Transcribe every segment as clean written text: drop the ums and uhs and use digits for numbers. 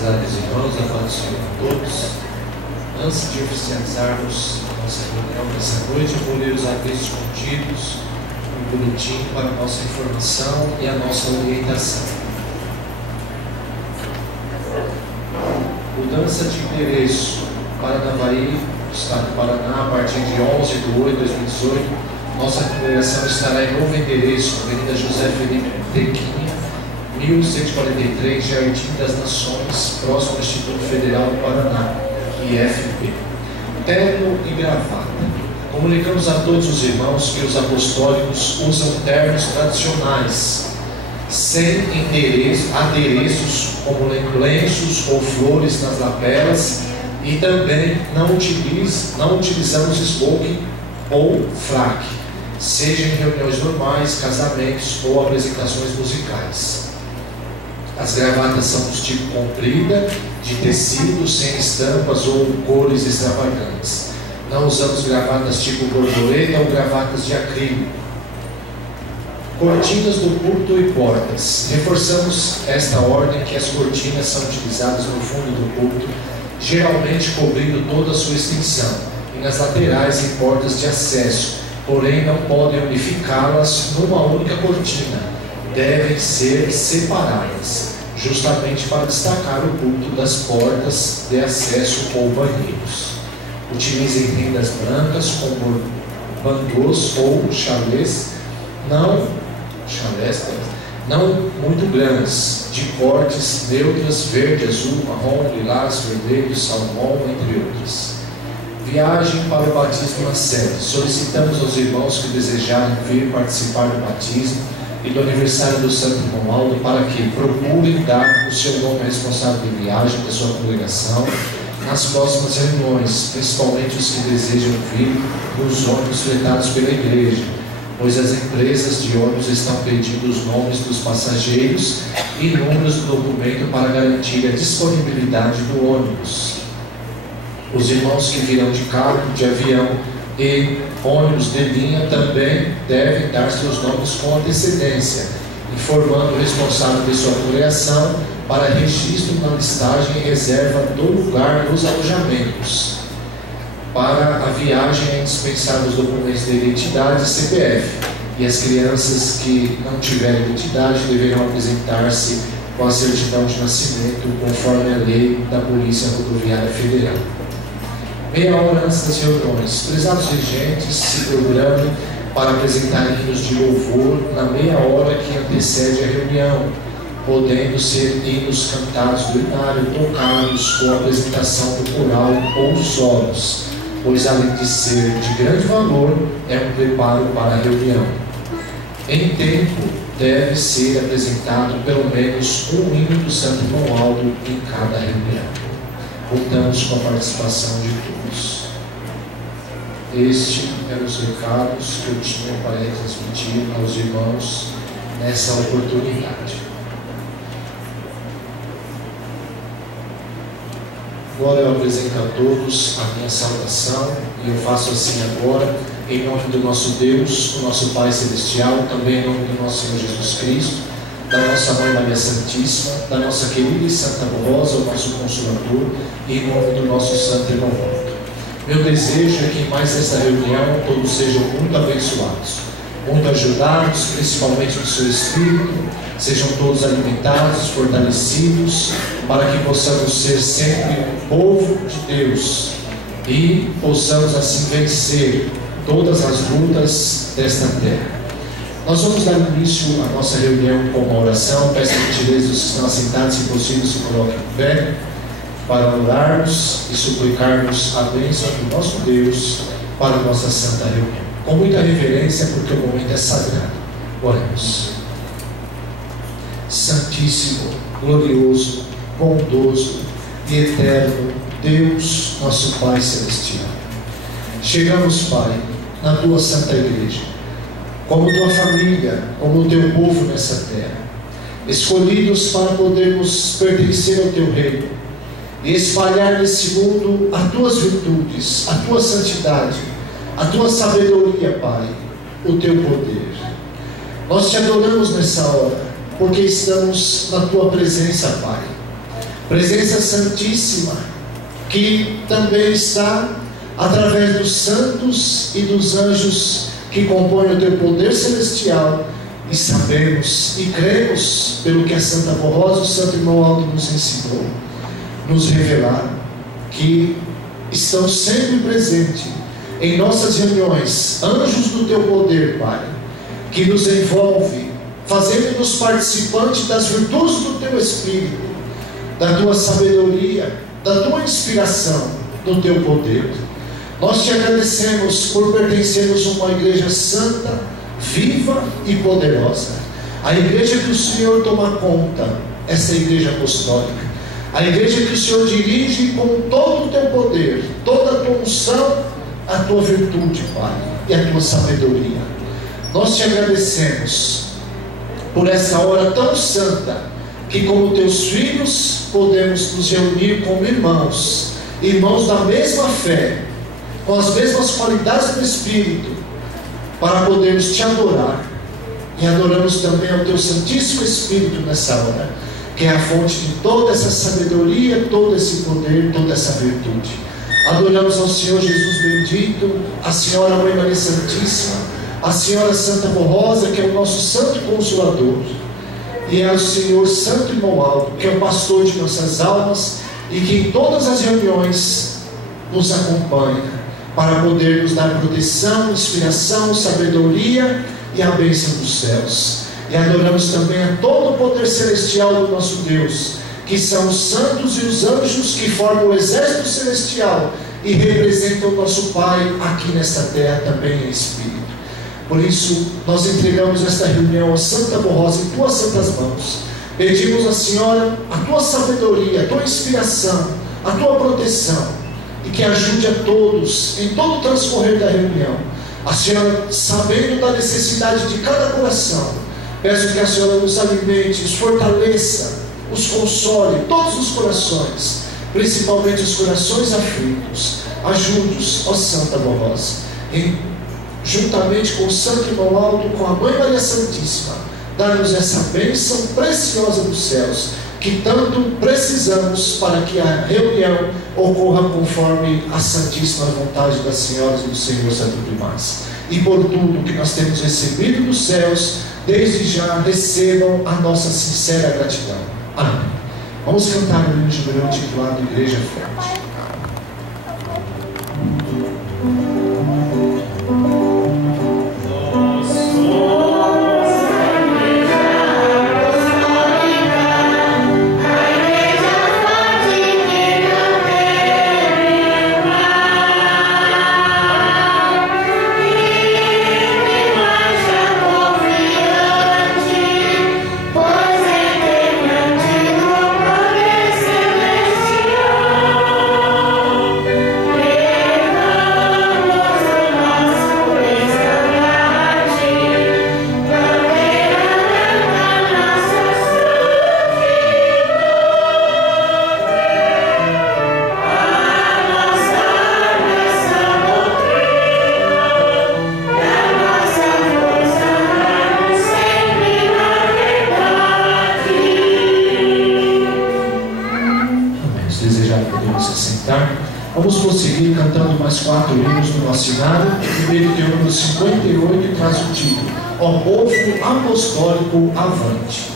Prezados irmãos, a paz do Senhor a todos. Antes de oficializarmos a nossa reunião nessa noite, eu vou ler os avisos contidos no boletim para a nossa informação e a nossa orientação. Mudança de endereço. Paranavaí, Estado do Paraná, a partir de 11/8/2018, nossa congregação estará em novo endereço, Avenida José Felipe Tequinha, 1143, Jardim das Nações, próximo ao Instituto Federal do Paraná, IFP. Terno e gravata. Comunicamos a todos os irmãos que os apostólicos usam ternos tradicionais, sem adereços como lenços ou flores nas lapelas, e também não utilizamos smoking ou fraque, seja em reuniões normais, casamentos ou apresentações musicais. As gravatas são do tipo comprida, de tecido, sem estampas ou cores extravagantes. Não usamos gravatas tipo borboleta ou gravatas de acrílico. Cortinas do púlpito e portas. Reforçamos esta ordem que as cortinas são utilizadas no fundo do púlpito, geralmente cobrindo toda a sua extensão, e nas laterais e portas de acesso, porém não podem unificá-las numa única cortina, devem ser separadas, justamente para destacar o púlpito das portas de acesso ou banheiros. Utilizem rendas brancas como bandôs ou chalés, não muito grandes, de cortes neutras, verde, azul, marrom, lilás, vermelho, salmão, entre outras. Viagem para o batismo na sede. Solicitamos aos irmãos que desejarem vir participar do batismo e do aniversário do Santo Irmão Aldo para que procurem dar o seu nome responsável de viagem da sua congregação nas próximas reuniões, principalmente os que desejam vir nos ônibus fretados pela igreja, pois as empresas de ônibus estão pedindo os nomes dos passageiros e números do documento para garantir a disponibilidade do ônibus. Os irmãos que virão de carro, de avião e ônibus de linha também devem dar seus nomes com antecedência, informando o responsável de sua congregação para registro na listagem e reserva do lugar nos alojamentos. Para a viagem é indispensável os documentos de identidade e CPF, e as crianças que não tiverem identidade deverão apresentar-se com a certidão de nascimento, conforme a lei da Polícia Rodoviária Federal. Meia hora antes das reuniões, prezados regentes se programem para apresentar hinos de louvor na meia hora que antecede a reunião, podendo ser hinos cantados do inário, tocados com a apresentação do coral ou solos, pois além de ser de grande valor, é um preparo para a reunião. Em tempo, deve ser apresentado pelo menos um hino do Santo Irmão Aldo em cada reunião. Contamos com a participação de todos. Estes eram os recados que eu tinha para transmitir aos irmãos nessa oportunidade. Agora eu apresento a todos a minha saudação, e eu faço assim agora, em nome do nosso Deus, o nosso Pai Celestial, também em nome do nosso Senhor Jesus Cristo, da nossa Mãe Maria Santíssima, da nossa querida e Santa Rosa, o nosso Consolador, e em nome do nosso Santo Irmão Aldo. Meu desejo é que em mais esta reunião todos sejam muito abençoados, muito ajudados, principalmente no seu espírito, sejam todos alimentados, fortalecidos, para que possamos ser sempre o povo de Deus e possamos assim vencer todas as lutas desta terra. Nós vamos dar início à nossa reunião com uma oração. Peço a gentileza dos que estão assentados, se possível, se coloquem em pé, para orarmos e suplicarmos a bênção do nosso Deus para a nossa santa reunião. Com muita reverência, porque o momento é sagrado. Oremos. Santíssimo, glorioso, bondoso e eterno Deus, nosso Pai Celestial, chegamos, Pai, na Tua Santa Igreja, como Tua família, como o Teu povo nessa terra, escolhidos para podermos pertencer ao Teu reino e espalhar nesse mundo as Tuas virtudes, a Tua santidade, a Tua sabedoria, Pai, o Teu poder. Nós Te adoramos nessa hora, porque estamos na Tua presença, Pai. Presença Santíssima, que também está através dos santos e dos anjos que compõem o teu poder celestial, e sabemos e cremos, pelo que a Santa Rosa, o Santo Irmão Aldo nos ensinou, nos revelaram, que estão sempre presentes em nossas reuniões, anjos do teu poder, Pai, que nos envolve, fazendo-nos participantes das virtudes do teu Espírito, da tua sabedoria, da tua inspiração, do teu poder. Nós te agradecemos por pertencermos a uma igreja santa, viva e poderosa, a igreja que o Senhor toma conta, essa igreja apostólica, a igreja que o Senhor dirige com todo o teu poder, toda a tua unção, a tua virtude, Pai, e a tua sabedoria. Nós te agradecemos por essa hora tão santa, que como teus filhos podemos nos reunir como irmãos da mesma fé, com as mesmas qualidades do Espírito, para podermos te adorar. E adoramos também ao teu Santíssimo Espírito nessa hora, que é a fonte de toda essa sabedoria, todo esse poder, toda essa virtude. Adoramos ao Senhor Jesus bendito, a Senhora Mãe Maria Santíssima, a Senhora Santa Rosa, que é o nosso Santo Consolador, e é o Senhor Santo Irmão Aldo, que é o pastor de nossas almas, e que em todas as reuniões nos acompanha, para poder nos dar proteção, inspiração, sabedoria e a bênção dos céus. E adoramos também a todo o poder celestial do nosso Deus, que são os santos e os anjos que formam o exército celestial e representam o nosso Pai aqui nesta terra também em Espírito. Por isso, nós entregamos esta reunião a Santa Rosa em tuas santas mãos. Pedimos à Senhora a tua sabedoria, a tua inspiração, a tua proteção, e que ajude a todos em todo o transcorrer da reunião. A Senhora, sabendo da necessidade de cada coração, peço que a Senhora nos alimente, os fortaleça, os console, todos os corações, principalmente os corações aflitos. Ajude-os, ó Santa Rosa, juntamente com o Santo Irmão Aldo, com a Mãe Maria Santíssima, dá-nos essa bênção preciosa dos céus, que tanto precisamos para que a reunião ocorra conforme a santíssima vontade das senhoras e do Senhor Santo Primaz. E por tudo que nós temos recebido dos céus, desde já recebam a nossa sincera gratidão. Amém. Vamos cantar o hino jubileu intitulado Igreja Forte. Vamos prosseguir cantando mais 4 hinos no vacinado. O primeiro tem o número 58 e traz o título: Ó Povo Apostólico Avante.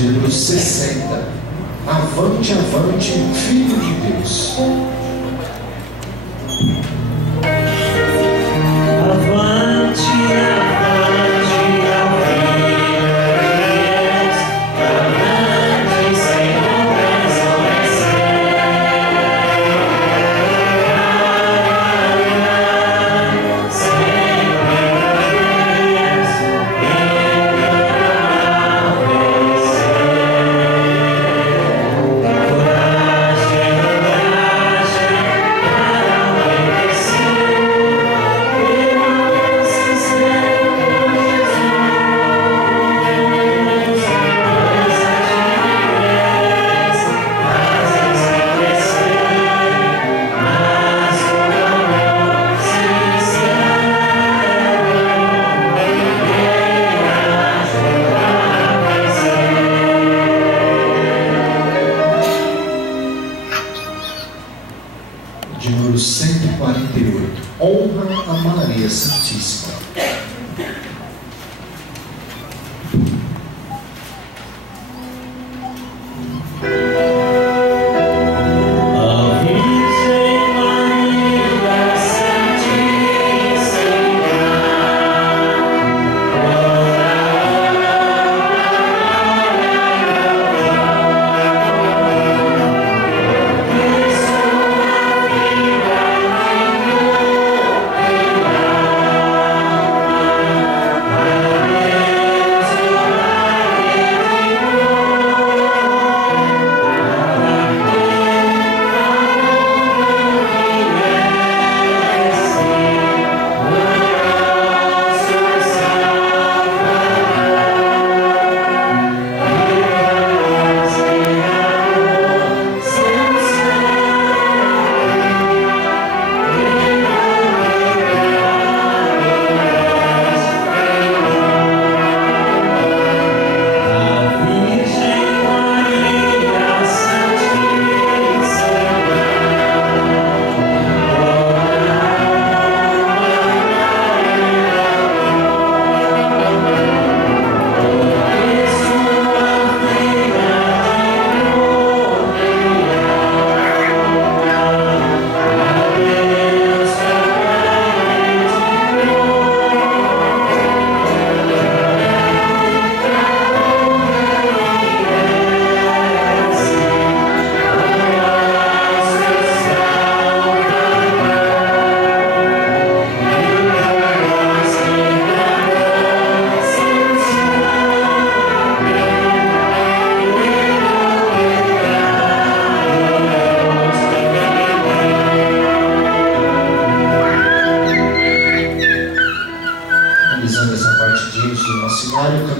de número 60. Avante, avante, Filho de Deus. De número 148. Honra a Maria Santíssima.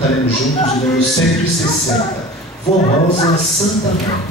Cantaremos juntos o número 160. Formosa Santa Mãe.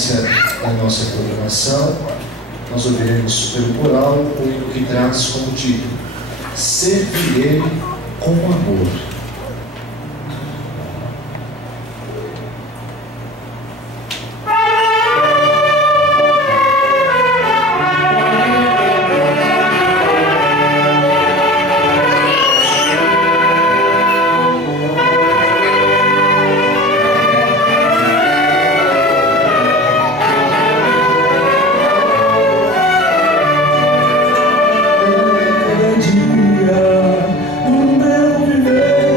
sequência da nossa programação, nós ouviremos pelo coral o hino que traz como título Servirei com Amor. Dia do meu viver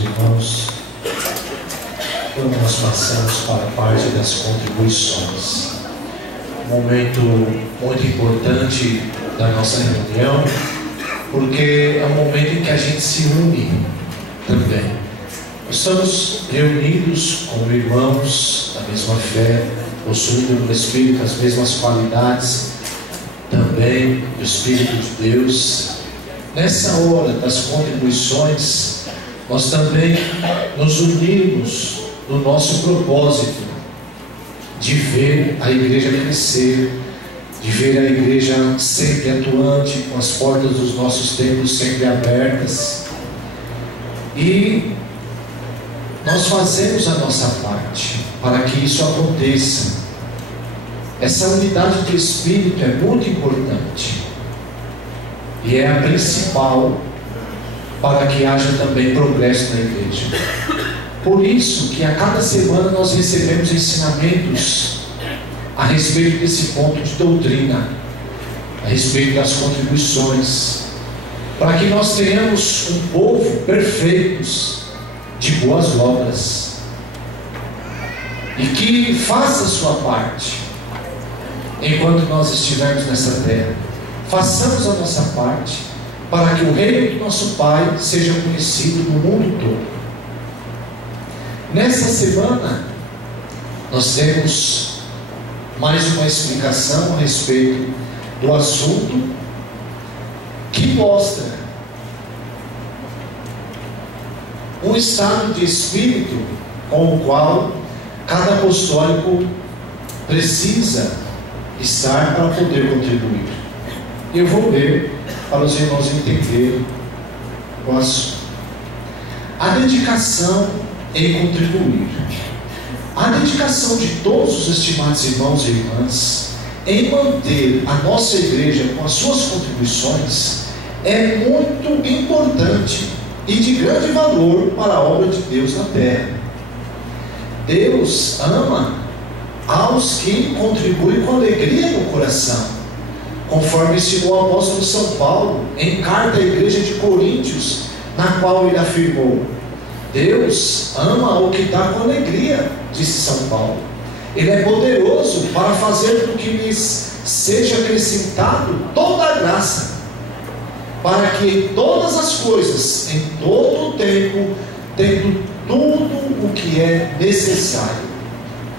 irmãos, quando nós passamos para a parte das contribuições. Um momento muito importante da nossa reunião, porque é um momento em que a gente se une também. Nós estamos reunidos como irmãos da mesma fé, possuindo no Espírito as mesmas qualidades também do Espírito de Deus. Nessa hora das contribuições, nós também nos unimos no nosso propósito de ver a igreja crescer, de ver a igreja sempre atuante, com as portas dos nossos templos sempre abertas. E nós fazemos a nossa parte para que isso aconteça. Essa unidade de espírito é muito importante e é a principal para que haja também progresso na igreja. Por isso que a cada semana nós recebemos ensinamentos a respeito desse ponto de doutrina, a respeito das contribuições, para que nós tenhamos um povo perfeitos, de boas obras, e que faça a sua parte enquanto nós estivermos nessa terra. Façamos a nossa parte para que o reino do nosso Pai seja conhecido no mundo todo. Nessa semana nós temos mais uma explicação a respeito do assunto, que mostra um estado de espírito com o qual cada apostólico precisa estar para poder contribuir. Eu vou ler para os irmãos entenderem o assunto. A dedicação em contribuir. A dedicação de todos os estimados irmãos e irmãs em manter a nossa igreja com as suas contribuições é muito importante e de grande valor para a obra de Deus na terra. Deus ama aos que contribuem com alegria no coração, conforme ensinou o apóstolo São Paulo em carta à igreja de Coríntios, na qual ele afirmou: Deus ama o que dá com alegria, disse São Paulo. Ele é poderoso para fazer com que lhes seja acrescentado toda a graça, para que em todas as coisas, em todo o tempo, tendo tudo o que é necessário,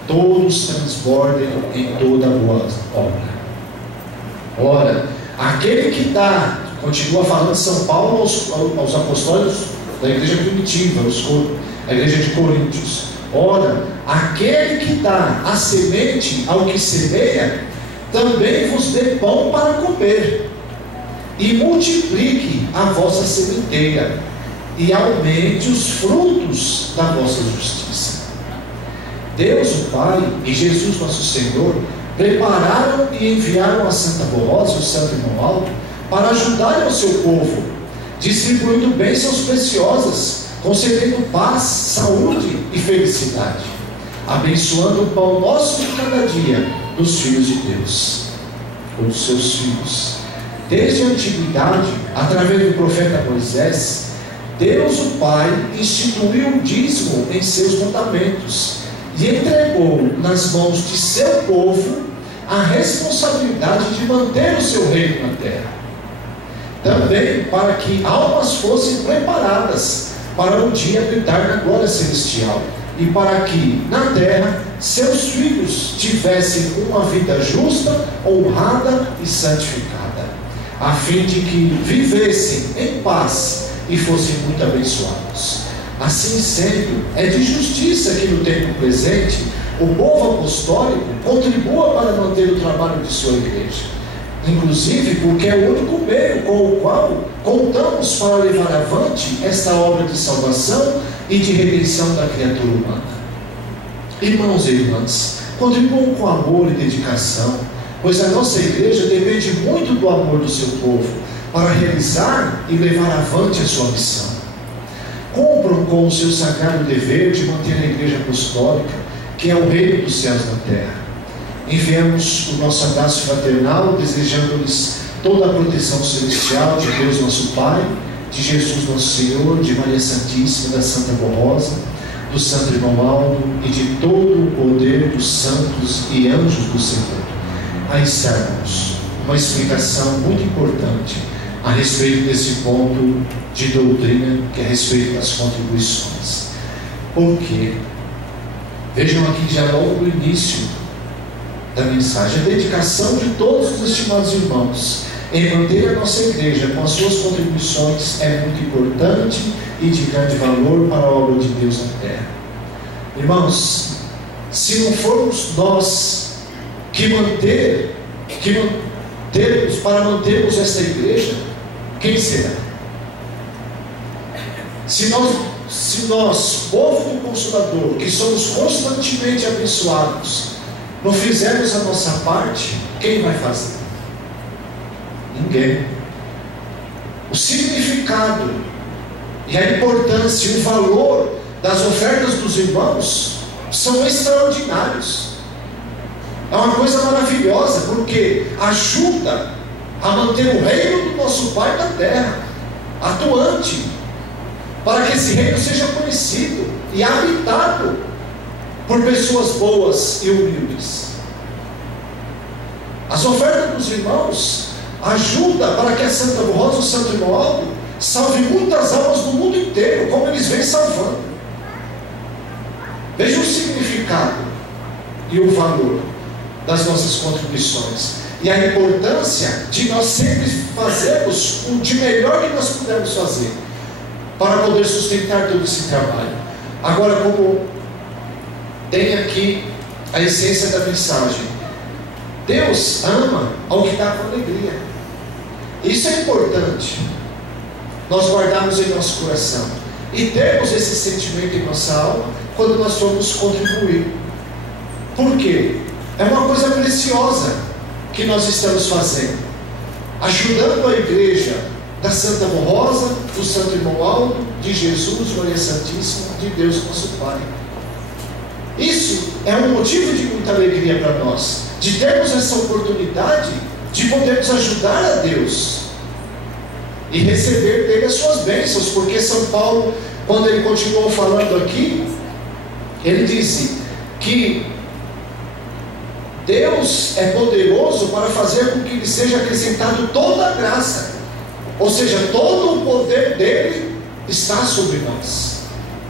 todos transbordem em toda boa obra. Ora, aquele que dá, continua falando São Paulo aos apóstolos da igreja primitiva, a igreja de Coríntios: ora, aquele que dá a semente ao que semeia, também vos dê pão para comer, e multiplique a vossa sementeira, e aumente os frutos da vossa justiça. Deus, o Pai, e Jesus, nosso Senhor, prepararam e enviaram a Santa Borosa e o Santo Irmão Aldo para ajudarem o seu povo, distribuindo bênçãos preciosas, concedendo paz, saúde e felicidade, abençoando o pão nosso de cada dia dos filhos de Deus, ou dos seus filhos. Desde a antiguidade, através do profeta Moisés, Deus, o Pai, instituiu o dízimo em seus mandamentos e entregou nas mãos de seu povo a responsabilidade de manter o seu reino na terra. Também para que almas fossem preparadas para um dia habitar na glória celestial, e para que na terra seus filhos tivessem uma vida justa, honrada e santificada, a fim de que vivessem em paz e fossem muito abençoados. Assim sendo, é de justiça que no tempo presente o povo apostólico contribua para manter o trabalho de sua igreja, inclusive porque é o único meio com o qual contamos para levar avante esta obra de salvação e de redenção da criatura humana. Irmãos e irmãs, contribuam com amor e dedicação, pois a nossa igreja depende muito do amor do seu povo para realizar e levar avante a sua missão. Cumpram com o seu sagrado dever de manter a igreja apostólica, que é o reino dos céus na terra. Enviamos o nosso abraço fraternal, desejando-lhes toda a proteção celestial de Deus nosso Pai, de Jesus Nosso Senhor, de Maria Santíssima, da Santa Rosa, do Santo Irmão Aldo e de todo o poder dos santos e anjos do Senhor. Aí sermos uma explicação muito importante a respeito desse ponto de doutrina, que é a respeito das contribuições. Por quê? Vejam aqui já logo no início da mensagem, a dedicação de todos os estimados irmãos em manter a nossa igreja com as suas contribuições é muito importante e de grande valor para a obra de Deus na terra. Irmãos, se não formos nós para mantermos esta igreja, quem será? Se nós, povo do Consolador, que somos constantemente abençoados, não fizermos a nossa parte, quem vai fazer? Ninguém. O significado e a importância e o valor das ofertas dos irmãos são extraordinários. É uma coisa maravilhosa, porque ajuda a manter o reino do nosso Pai na terra, atuante, para que esse reino seja conhecido e habitado por pessoas boas e humildes. As ofertas dos irmãos ajudam para que a Santa Rosa, o Santo Irmão Aldo, salve muitas almas no mundo inteiro, como eles vêm salvando. Veja o significado e o valor das nossas contribuições e a importância de nós sempre fazermos o de melhor que nós pudermos fazer para poder sustentar todo esse trabalho. Agora, como tem aqui a essência da mensagem, Deus ama ao que dá com alegria. Isso é importante nós guardarmos em nosso coração e termos esse sentimento em nossa alma quando nós formos contribuir. Por quê? É uma coisa preciosa que nós estamos fazendo, ajudando a igreja da Santa Rosa, do Santo Irmão Aldo, de Jesus, Maria Santíssima, de Deus nosso Pai. Isso é um motivo de muita alegria para nós, de termos essa oportunidade de podermos ajudar a Deus e receber dele as suas bênçãos, porque São Paulo, quando ele continuou falando aqui, ele disse que Deus é poderoso para fazer com que lhe seja acrescentado toda a graça, ou seja, todo o poder dele está sobre nós,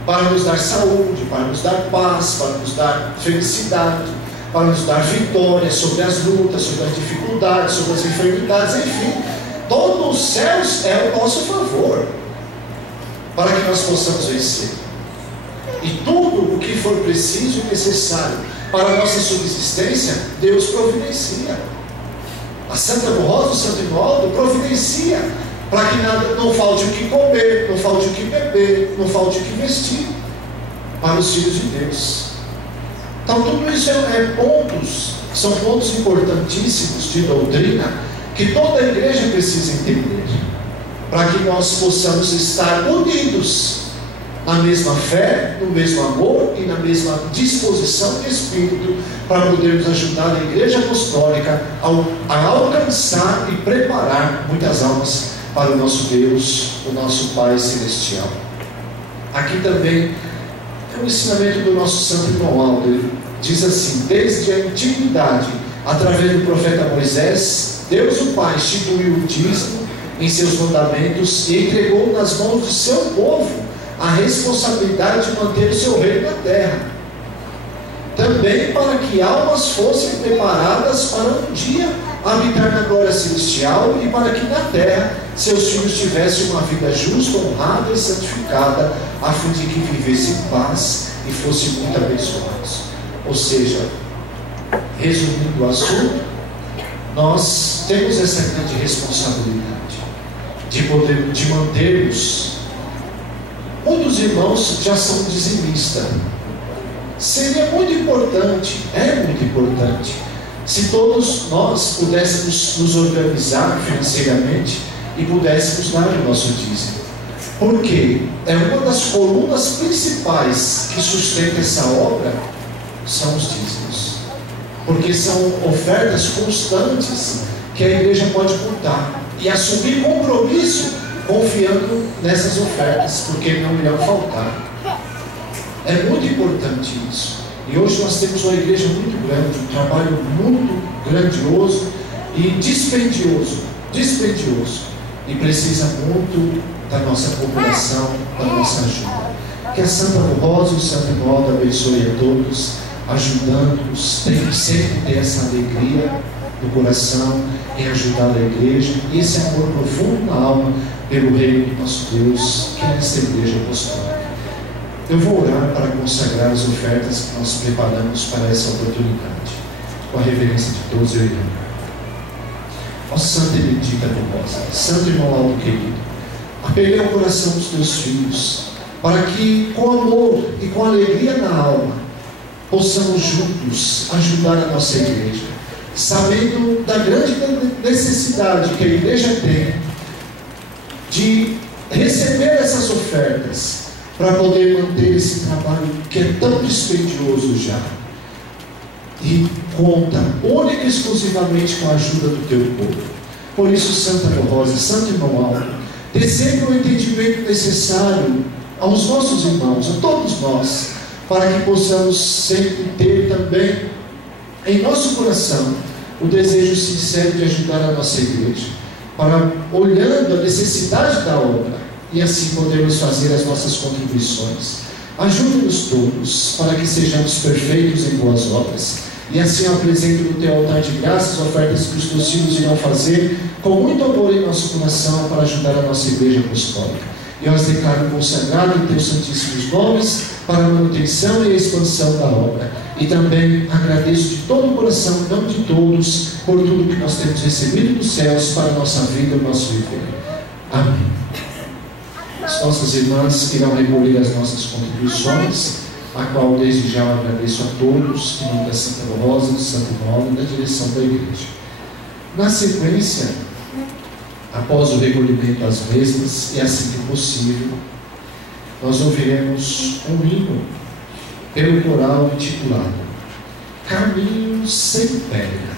para nos dar saúde, para nos dar paz, para nos dar felicidade, para nos dar vitória sobre as lutas, sobre as dificuldades, sobre as enfermidades, enfim, todo os céus é o nosso favor, para que nós possamos vencer. E tudo o que for preciso e necessário para a nossa subsistência, Deus providencia. A Santa Rosa, o Santo Irmão Aldo, providencia para que nada, não falte o que comer, não falte o que beber, não falte o que vestir para os filhos de Deus. Então tudo isso são pontos importantíssimos de doutrina que toda a igreja precisa entender, para que nós possamos estar unidos na mesma fé, no mesmo amor e na mesma disposição de espírito, para podermos ajudar a igreja apostólica a alcançar e preparar muitas almas para o nosso Deus, o nosso Pai Celestial. Aqui também é um ensinamento do nosso Santo Irmão Aldo. Ele diz assim: desde a antiguidade, através do profeta Moisés, Deus o Pai instituiu o dízimo em seus mandamentos e entregou nas mãos do seu povo a responsabilidade de manter o seu reino na terra, também para que almas fossem preparadas para um dia habitar na glória celestial e para que na terra seus filhos tivessem uma vida justa, honrada e santificada, a fim de que vivessem em paz e fossem muito abençoados. Ou seja, resumindo o assunto, nós temos essa grande responsabilidade de mantermos. Muitos irmãos já são dizimistas. Seria muito importante, é muito importante, se todos nós pudéssemos nos organizar financeiramente e pudéssemos dar o nosso dízimo. Porque é uma das colunas principais que sustenta essa obra, são os dízimos. Porque são ofertas constantes que a igreja pode contar e assumir compromisso confiando nessas ofertas, porque não irão faltar. É muito importante isso. E hoje nós temos uma igreja muito grande, um trabalho muito grandioso e dispendioso, e precisa muito da nossa cooperação, da nossa ajuda. Que a Santa Rosa e o Santo Ivaldo abençoe a todos, ajudando-nos, tem que sempre ter essa alegria no coração em ajudar a igreja e esse amor profundo na alma pelo reino do nosso Deus, que é esta igreja apostólica. Eu vou orar para consagrar as ofertas que nós preparamos para essa oportunidade, com a reverência de todos, eu irei. Ó Santa e bendita Rosa, Santo irmão Aldo querido, apelei ao coração dos teus filhos, para que com amor e com alegria na alma, possamos juntos ajudar a nossa igreja, sabendo da grande necessidade que a igreja tem de receber essas ofertas, para poder manter esse trabalho que é tão dispendioso já. E conta única e exclusivamente com a ajuda do teu povo. Por isso, Santa Rosa, Santo irmão Aldo, dê sempre o entendimento necessário aos nossos irmãos, a todos nós, para que possamos sempre ter também em nosso coração o desejo sincero de ajudar a nossa igreja, para olhando a necessidade da obra, e assim podemos fazer as nossas contribuições. Ajude-nos todos para que sejamos perfeitos em boas obras, e assim eu apresento no teu altar de graças ofertas que os teus filhos irão fazer com muito amor em nosso coração para ajudar a nossa igreja apostólica. E eu as declaro consagrado em teus santíssimos nomes para a manutenção e a expansão da obra. E também agradeço de todo o coração, em nome de todos, por tudo que nós temos recebido dos céus para a nossa vida e o nosso viver. Amém. As nossas irmãs irão recolher as nossas contribuições, a qual desde já eu agradeço a todos, em nome da Santa Rosa, do Santo Ivaldo e da direção da igreja. Na sequência, após o recolhimento das mesmas, e assim que possível, nós ouviremos um hino pelo coral intitulado Caminho Sem Pedra.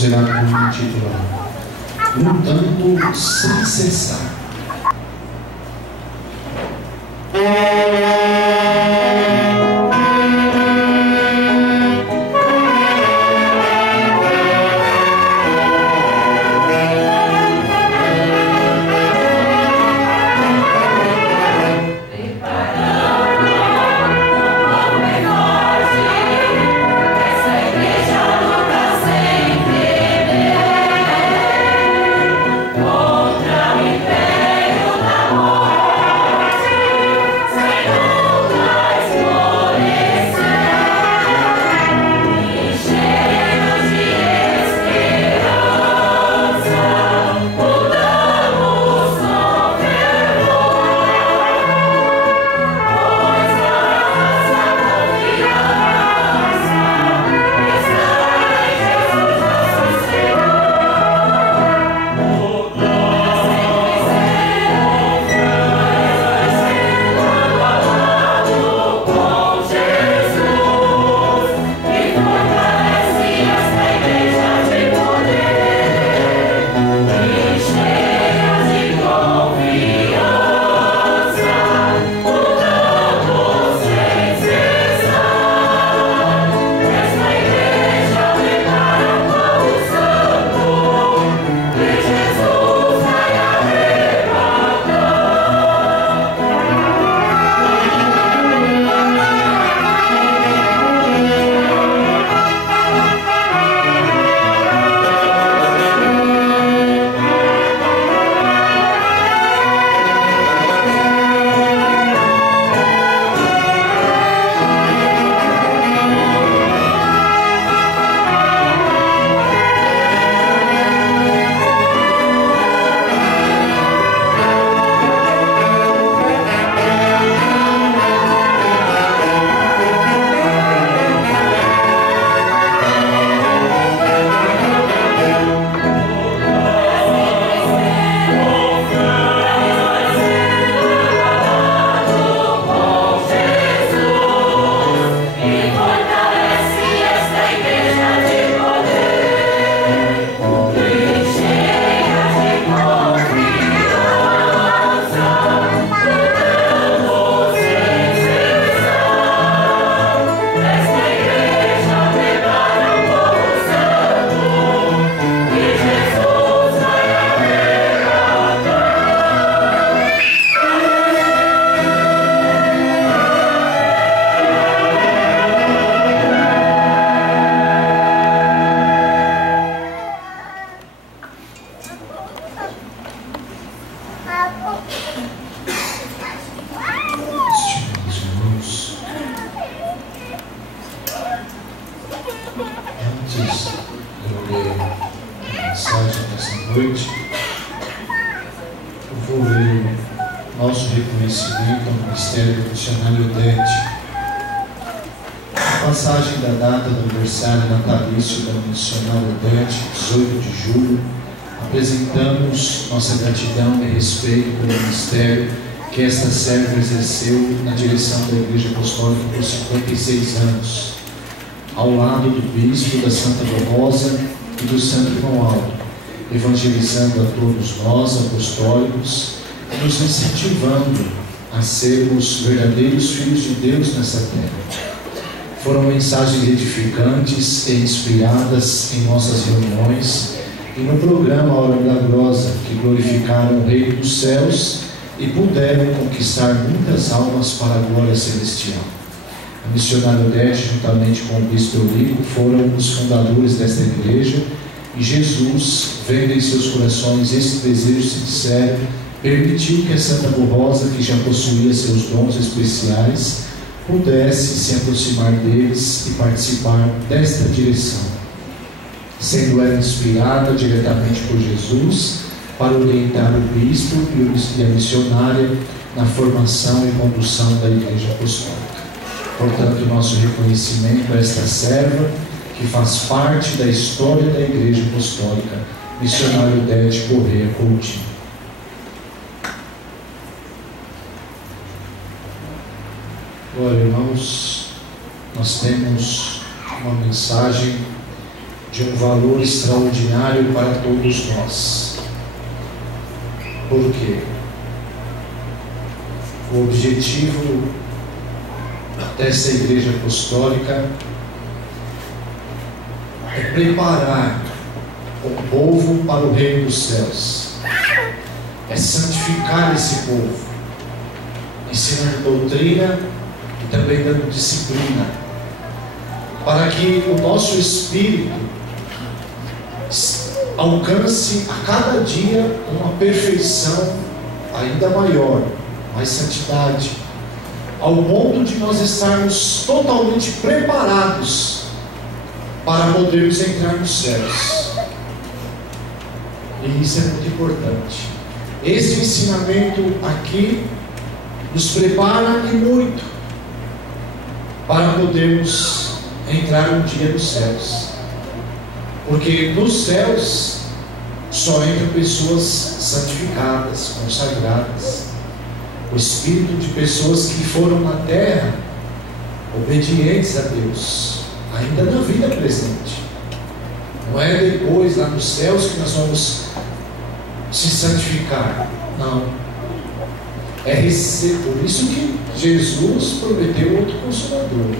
será intitulado Lutando Sem Cessar. Antes de eu ler a mensagem dessa noite, eu vou ler o nosso reconhecimento ao Ministério do Missionário Odete. A passagem da data do aniversário natalício da missionária Odete, 18 de julho, apresentamos nossa gratidão e respeito pelo ministério que esta serva exerceu na direção da Igreja Apostólica por 56 anos, ao lado do bispo da Santa Rosa e do Santo João Aldo, evangelizando a todos nós, apostólicos, e nos incentivando a sermos verdadeiros filhos de Deus nessa terra. Foram mensagens edificantes e inspiradas em nossas reuniões e no programa Hora Milagrosa, que glorificaram o Rei dos Céus e puderam conquistar muitas almas para a glória celestial. A missionária Odete, juntamente com o bispo Eurico, foram os fundadores desta igreja, e Jesus, vendo em seus corações esse desejo sincero, permitiu que a Santa Borrosa, que já possuía seus dons especiais, pudesse se aproximar deles e participar desta direção, sendo ela inspirada diretamente por Jesus para orientar o bispo e a missionária na formação e condução da Igreja Apostólica. Portanto, nosso reconhecimento a esta serva, que faz parte da história da Igreja Apostólica, missionária Odete Correia Coutinho. Agora, irmãos, nós temos uma mensagem de um valor extraordinário para todos nós. Por quê? O objetivo dessa Igreja Apostólica é preparar o povo para o reino dos céus, é santificar esse povo, ensinando doutrina e também dando disciplina, para que o nosso espírito alcance a cada dia uma perfeição ainda maior, mais santidade, ao ponto de nós estarmos totalmente preparados para podermos entrar nos céus. E isso é muito importante. Esse ensinamento aqui nos prepara e muito para podermos entrar um dia nos céus, porque nos céus só entram pessoas santificadas, consagradas, o espírito de pessoas que foram na terra obedientes a Deus, ainda na vida presente. Não é depois lá nos céus que nós vamos se santificar, não. É receber. Por isso que Jesus prometeu outro Consolador.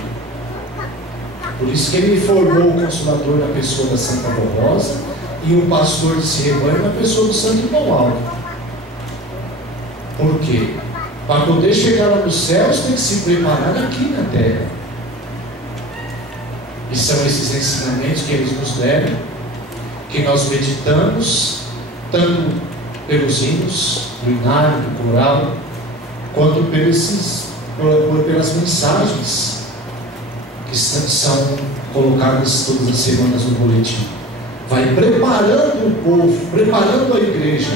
Por isso que Ele formou o Consolador na pessoa da Santa Borrosa e o pastor desse rebanho na pessoa do Santo Irmão Aldo. Por quê? Para poder chegar lá nos céus tem que se preparar aqui na terra. E são esses ensinamentos que eles nos deram, que nós meditamos, tanto pelos hinos, do inário, do coral, quanto pelas mensagens que são colocadas todas as semanas no boletim. Vai preparando o povo, preparando a igreja,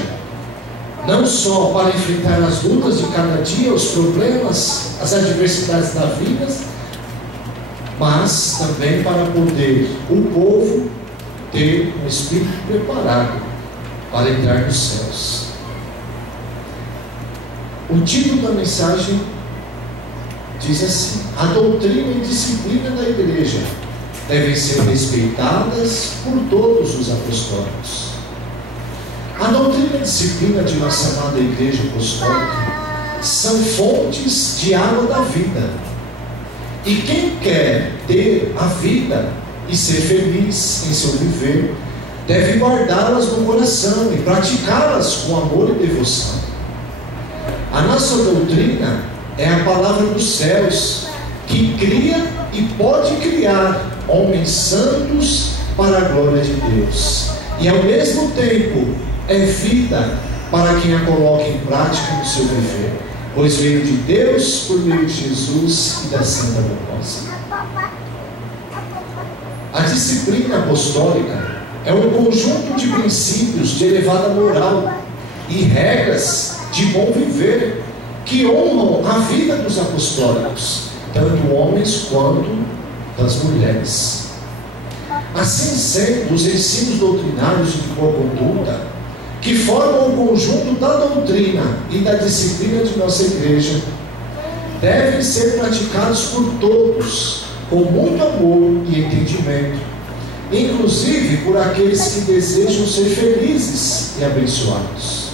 não só para enfrentar as lutas de cada dia, os problemas, as adversidades da vida, mas também para poder o povo ter um espírito preparado para entrar nos céus. O título da mensagem diz assim: a doutrina e disciplina da igreja devem ser respeitadas por todos os apostólicos. A doutrina e disciplina de nossa amada Igreja Apostólica são fontes de água da vida. E quem quer ter a vida e ser feliz em seu viver, deve guardá-las no coração e praticá-las com amor e devoção. A nossa doutrina é a palavra dos céus, que cria e pode criar homens santos para a glória de Deus, e ao mesmo tempo é vida para quem a coloca em prática no seu viver, pois veio de Deus por meio de Jesus e da Santa Borrosa. A disciplina apostólica é um conjunto de princípios de elevada moral e regras de bom viver que honram a vida dos apostólicos, tanto homens quanto das mulheres. Assim sendo, os ensinos doutrinários de boa conduta, que formam o conjunto da doutrina e da disciplina de nossa igreja, devem ser praticados por todos, com muito amor e entendimento, inclusive por aqueles que desejam ser felizes e abençoados.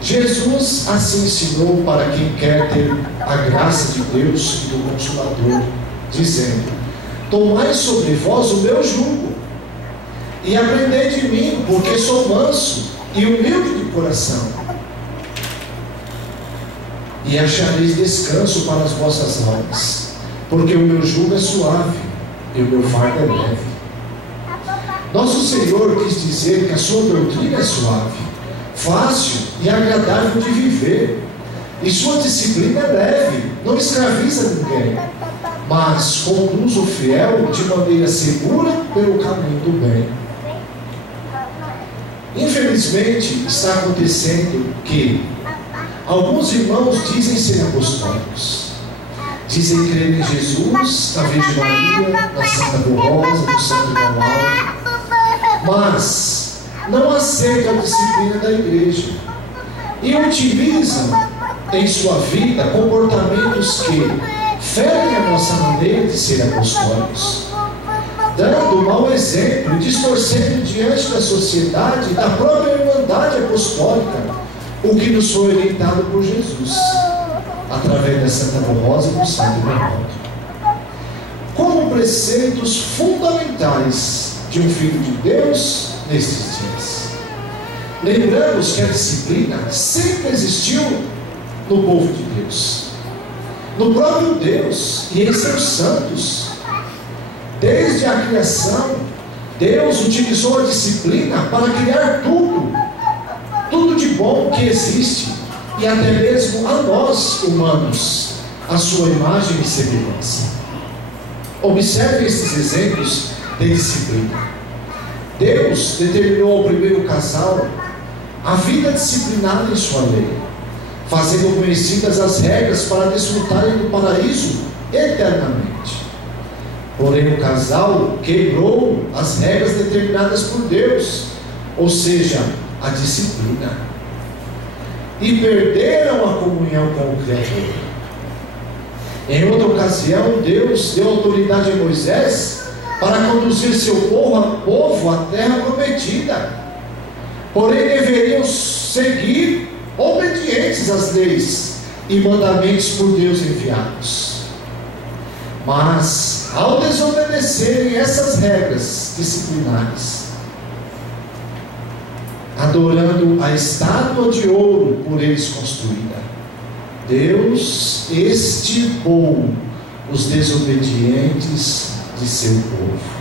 Jesus assim ensinou para quem quer ter a graça de Deus e do Consolador, dizendo: tomai sobre vós o meu jugo, e aprendei de mim, porque sou manso e humilde de coração, e achareis descanso para as vossas almas, porque o meu jugo é suave e o meu fardo é leve. Nosso Senhor quis dizer que a sua doutrina é suave, fácil e agradável de viver, e sua disciplina é leve, não escraviza ninguém, mas conduz o fiel de maneira segura pelo caminho do bem. Infelizmente, está acontecendo que alguns irmãos dizem ser apostólicos, dizem crer em Jesus, na Virgem Maria, na Santa Rosa, no Santo Manuel, mas não aceitam a disciplina da igreja e utilizam em sua vida comportamentos que ferem a nossa maneira de ser apostólicos, dando mau exemplo e distorcendo diante da sociedade, da própria irmandade apostólica, o que nos foi orientado por Jesus, através da Santa Rosa e do Santo Manuel, como preceitos fundamentais de um Filho de Deus nestes dias. Lembramos que a disciplina sempre existiu no povo de Deus, no próprio Deus e em seus santos. Desde a criação, Deus utilizou a disciplina para criar tudo de bom que existe, e até mesmo a nós humanos, a sua imagem e semelhança. Observe esses exemplos de disciplina. Deus determinou ao primeiro casal a vida disciplinada em sua lei, fazendo conhecidas as regras para desfrutarem do paraíso eternamente. Porém, o casal quebrou as regras determinadas por Deus, ou seja, a disciplina, e perderam a comunhão com o Criador. Em outra ocasião, Deus deu autoridade a Moisés para conduzir seu povo à terra prometida. Porém, deveriam seguir obedientes às leis e mandamentos por Deus enviados. Mas, ao desobedecerem essas regras disciplinares, adorando a estátua de ouro por eles construída, Deus extirpou os desobedientes de seu povo.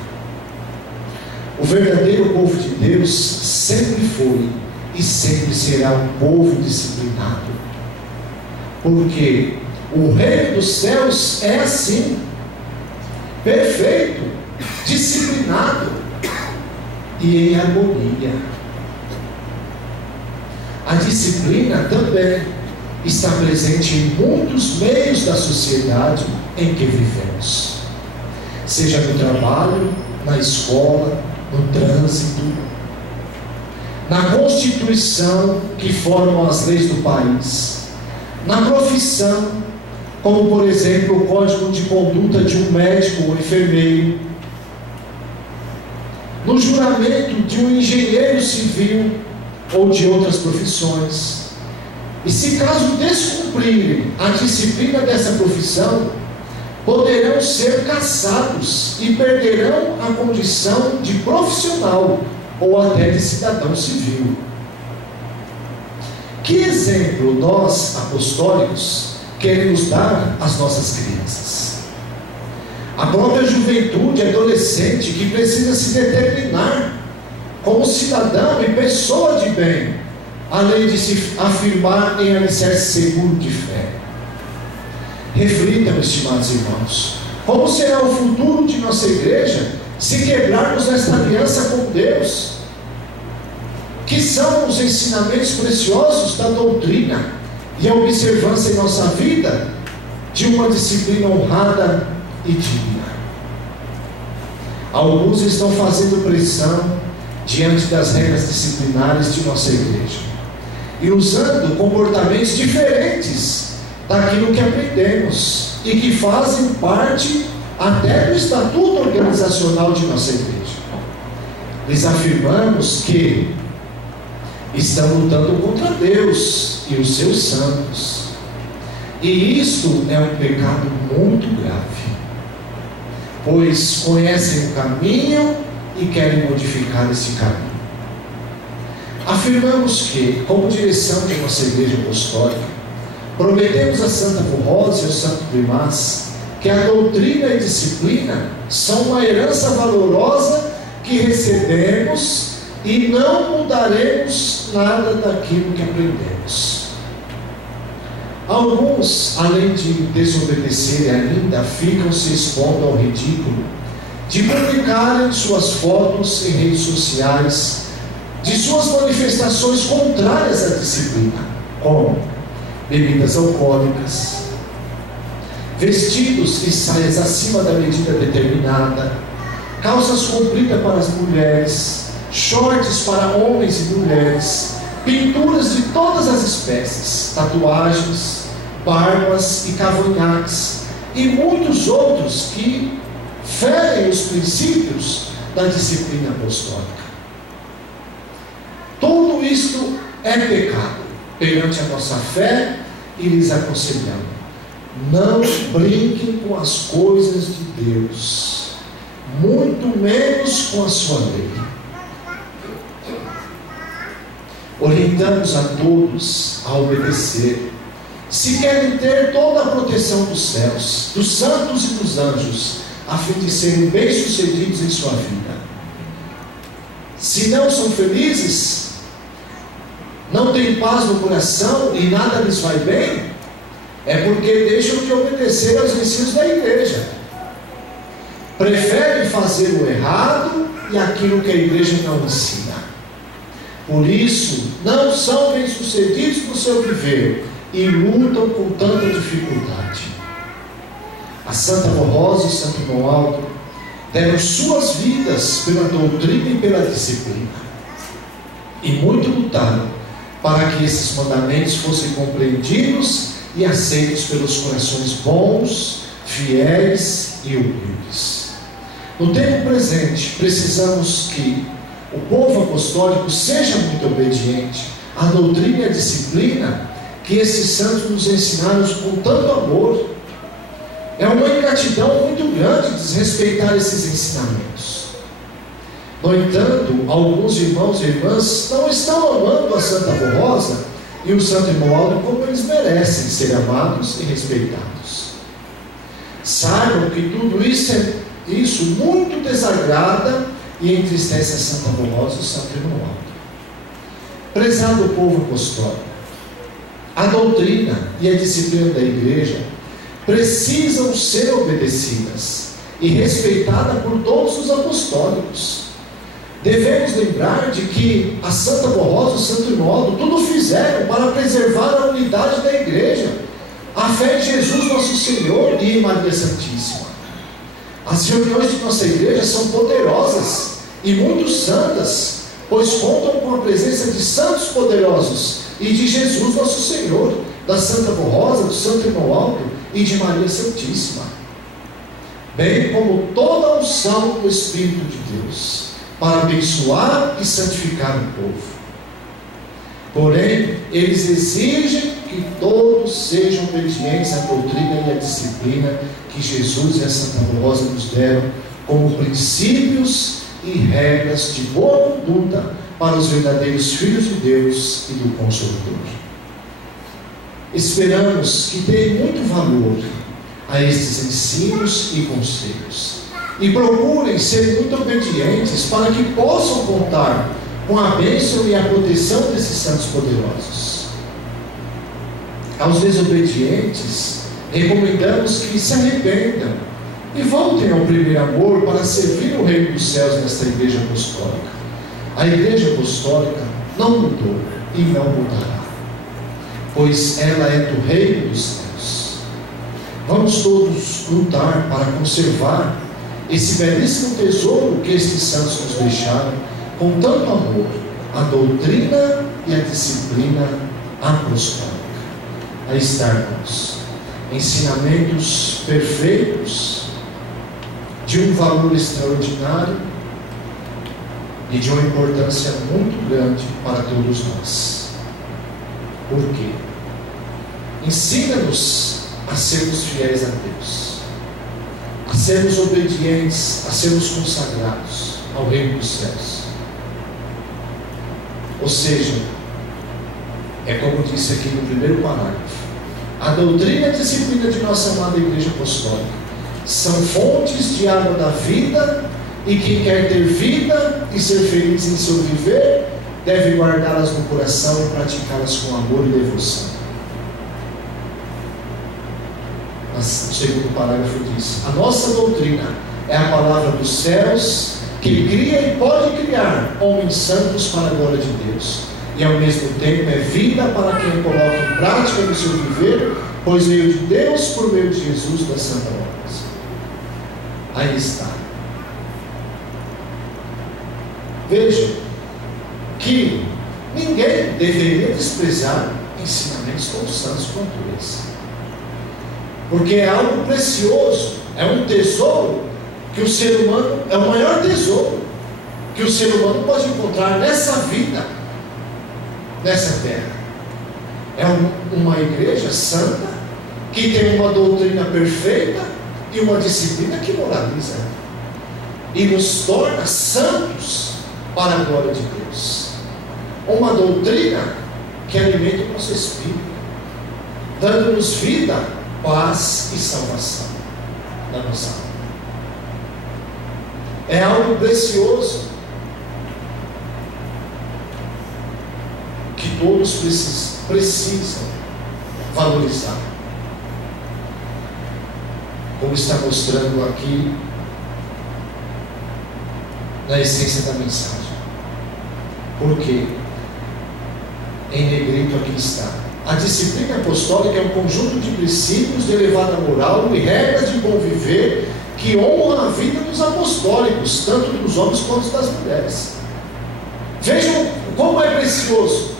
O verdadeiro povo de Deus sempre foi e sempre será um povo disciplinado, porque o reino dos céus é assim, perfeito, disciplinado e em harmonia. A disciplina também está presente em muitos meios da sociedade em que vivemos, seja no trabalho, na escola, no trânsito, na Constituição que formam as leis do país, na profissão, como por exemplo o código de conduta de um médico ou enfermeiro, no juramento de um engenheiro civil ou de outras profissões. E se caso descumprirem a disciplina dessa profissão, poderão ser cassados e perderão a condição de profissional ou até de cidadão civil. Que exemplo nós, apostólicos, queremos dar às nossas crianças? A própria juventude adolescente que precisa se determinar como cidadão e pessoa de bem, além de se afirmar em alicerce seguro de fé. Reflitam, estimados irmãos, como será o futuro de nossa igreja se quebrarmos esta aliança com Deus, que são os ensinamentos preciosos da doutrina e a observância em nossa vida de uma disciplina honrada e digna. Alguns estão fazendo pressão diante das regras disciplinares de nossa igreja e usando comportamentos diferentes daquilo que aprendemos e que fazem parte até do estatuto organizacional de nossa igreja. Lhes afirmamos que estão lutando contra Deus e os seus santos. E isto é um pecado muito grave, pois conhecem o caminho e querem modificar esse caminho. Afirmamos que, como direção de nossa igreja apostólica, prometemos a Santa Rosa e ao Santo Primaz que a doutrina e disciplina são uma herança valorosa que recebemos e não mudaremos nada daquilo que aprendemos. Alguns, além de desobedecerem ainda, ficam se expondo ao ridículo de publicarem suas fotos em redes sociais de suas manifestações contrárias à disciplina, como bebidas alcoólicas, vestidos e saias acima da medida determinada, calças compridas para as mulheres, shorts para homens e mulheres, pinturas de todas as espécies, tatuagens, barbas e cavanhaques, e muitos outros que ferem os princípios da disciplina apostólica. Tudo isto é pecado perante a nossa fé, e lhes aconselhamos: não brinquem com as coisas de Deus, muito menos com a sua lei. Orientamos a todos a obedecer, se querem ter toda a proteção dos céus, dos santos e dos anjos, a fim de serem bem-sucedidos em sua vida. Se não são felizes, não têm paz no coração e nada lhes vai bem, é porque deixam de obedecer aos ensinos da igreja. Preferem fazer o errado e aquilo que a igreja não ensina. Por isso, não são bem-sucedidos no seu viver e lutam com tanta dificuldade. A Santa Rosa e Santo Romualdo deram suas vidas pela doutrina e pela disciplina, e muito lutaram para que esses mandamentos fossem compreendidos e aceitos pelos corações bons, fiéis e humildes. No tempo presente, precisamos que o povo apostólico seja muito obediente à doutrina e à disciplina que esses santos nos ensinaram com tanto amor. É uma ingratidão muito grande desrespeitar esses ensinamentos. No entanto, alguns irmãos e irmãs não estão amando a Santa Rosa e o Santo Romualdo como eles merecem ser amados e respeitados. Saibam que tudo isso muito desagrada e entristece a Santa Rosa e o Santo Romualdo. Prezado povo apostólico, a doutrina e a disciplina da igreja precisam ser obedecidas e respeitadas por todos os apostólicos. Devemos lembrar de que a Santa Rosa e o Santo Romualdo tudo fizeram para preservar a unidade da igreja, a fé em Jesus nosso Senhor e em Maria Santíssima. As reuniões de nossa igreja são poderosas e muito santas, pois contam com a presença de santos poderosos e de Jesus nosso Senhor, da Santa Rosa, do Santo Romualdo e de Maria Santíssima, bem como toda a unção do Espírito de Deus, para abençoar e santificar o povo. Porém, eles exigem que todos sejam obedientes à doutrina e à disciplina que Jesus e a Santa Rosa nos deram como princípios e regras de boa conduta para os verdadeiros filhos de Deus e do Consolador. Esperamos que deem muito valor a estes ensinos e conselhos e procurem ser muito obedientes para que possam contar com a bênção e a proteção desses santos poderosos. Aos desobedientes, recomendamos que se arrependam e voltem ao primeiro amor para servir o Reino dos Céus nesta igreja apostólica. A igreja apostólica não mudou e não mudará, pois ela é do Reino dos Céus. Vamos todos lutar para conservar esse belíssimo tesouro que estes santos nos deixaram com tanto amor, a doutrina e a disciplina apostólica. Aí está, irmãos, ensinamentos perfeitos de um valor extraordinário e de uma importância muito grande para todos nós. Por quê? Ensina-nos a sermos fiéis a Deus, a sermos obedientes, a sermos consagrados ao reino dos céus. Ou seja, é como disse aqui no primeiro parágrafo, a doutrina e a disciplina de nossa amada Igreja Apostólica são fontes de água da vida, e quem quer ter vida e ser feliz em seu viver deve guardá-las no coração e praticá-las com amor e devoção. Mas o segundo parágrafo diz: a nossa doutrina é a palavra dos céus, que cria e pode criar homens santos para a glória de Deus, e ao mesmo tempo é vida para quem coloca em prática no seu viver, pois veio de Deus por meio de Jesus da Santa Ordem. Aí está. Vejam que ninguém deveria desprezar ensinamentos tão santos quanto esse, porque é algo precioso, é um tesouro que o ser humano, é o maior tesouro que o ser humano pode encontrar nessa vida, nessa terra. É uma igreja santa, que tem uma doutrina perfeita e uma disciplina que moraliza e nos torna santos para a glória de Deus. Uma doutrina que alimenta o nosso espírito, dando-nos vida, paz e salvação da nossa alma. É algo precioso que todos precisam valorizar, como está mostrando aqui na essência da mensagem. Porque em negrito aqui está: a disciplina apostólica é um conjunto de princípios de elevada moral e regras de bom viver que honram a vida dos apostólicos, tanto dos homens quanto das mulheres. Vejam como é precioso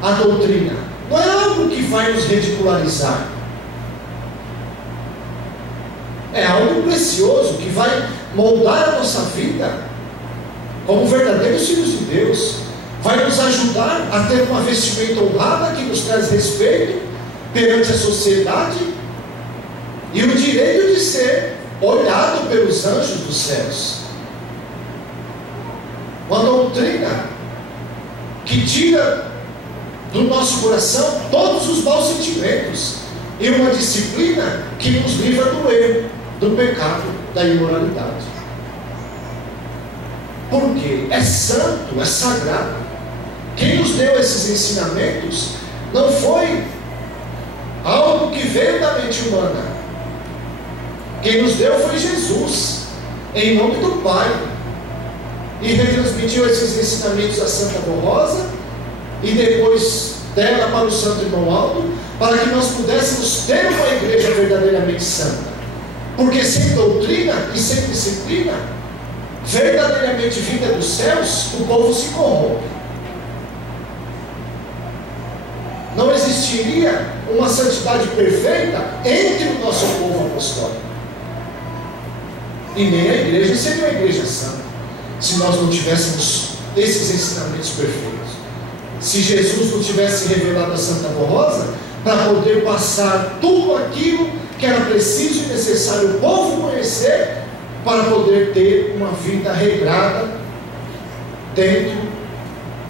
a doutrina. Não é algo que vai nos ridicularizar, é algo precioso que vai moldar a nossa vida como verdadeiros filhos de Deus, vai nos ajudar a ter uma vestimenta honrada que nos traz respeito perante a sociedade e o direito de ser olhado pelos anjos dos céus. Uma doutrina que tira do nosso coração todos os maus sentimentos, e uma disciplina que nos livra do erro, do pecado, da imoralidade. Porque é santo, é sagrado. Quem nos deu esses ensinamentos não foi algo que veio da mente humana. Quem nos deu foi Jesus, em nome do Pai, e retransmitiu esses ensinamentos à Santa Rosa e depois dela para o Santo Irmão Aldo, para que nós pudéssemos ter uma igreja verdadeiramente santa. Porque sem doutrina e sem disciplina verdadeiramente vinda dos céus, o povo se corrompe. Não existiria uma santidade perfeita entre o nosso povo apostólico, e nem a igreja seria uma igreja santa se nós não tivéssemos esses ensinamentos perfeitos. Se Jesus não tivesse revelado a Santa Rosa para poder passar tudo aquilo que era preciso e necessário o povo conhecer para poder ter uma vida regrada dentro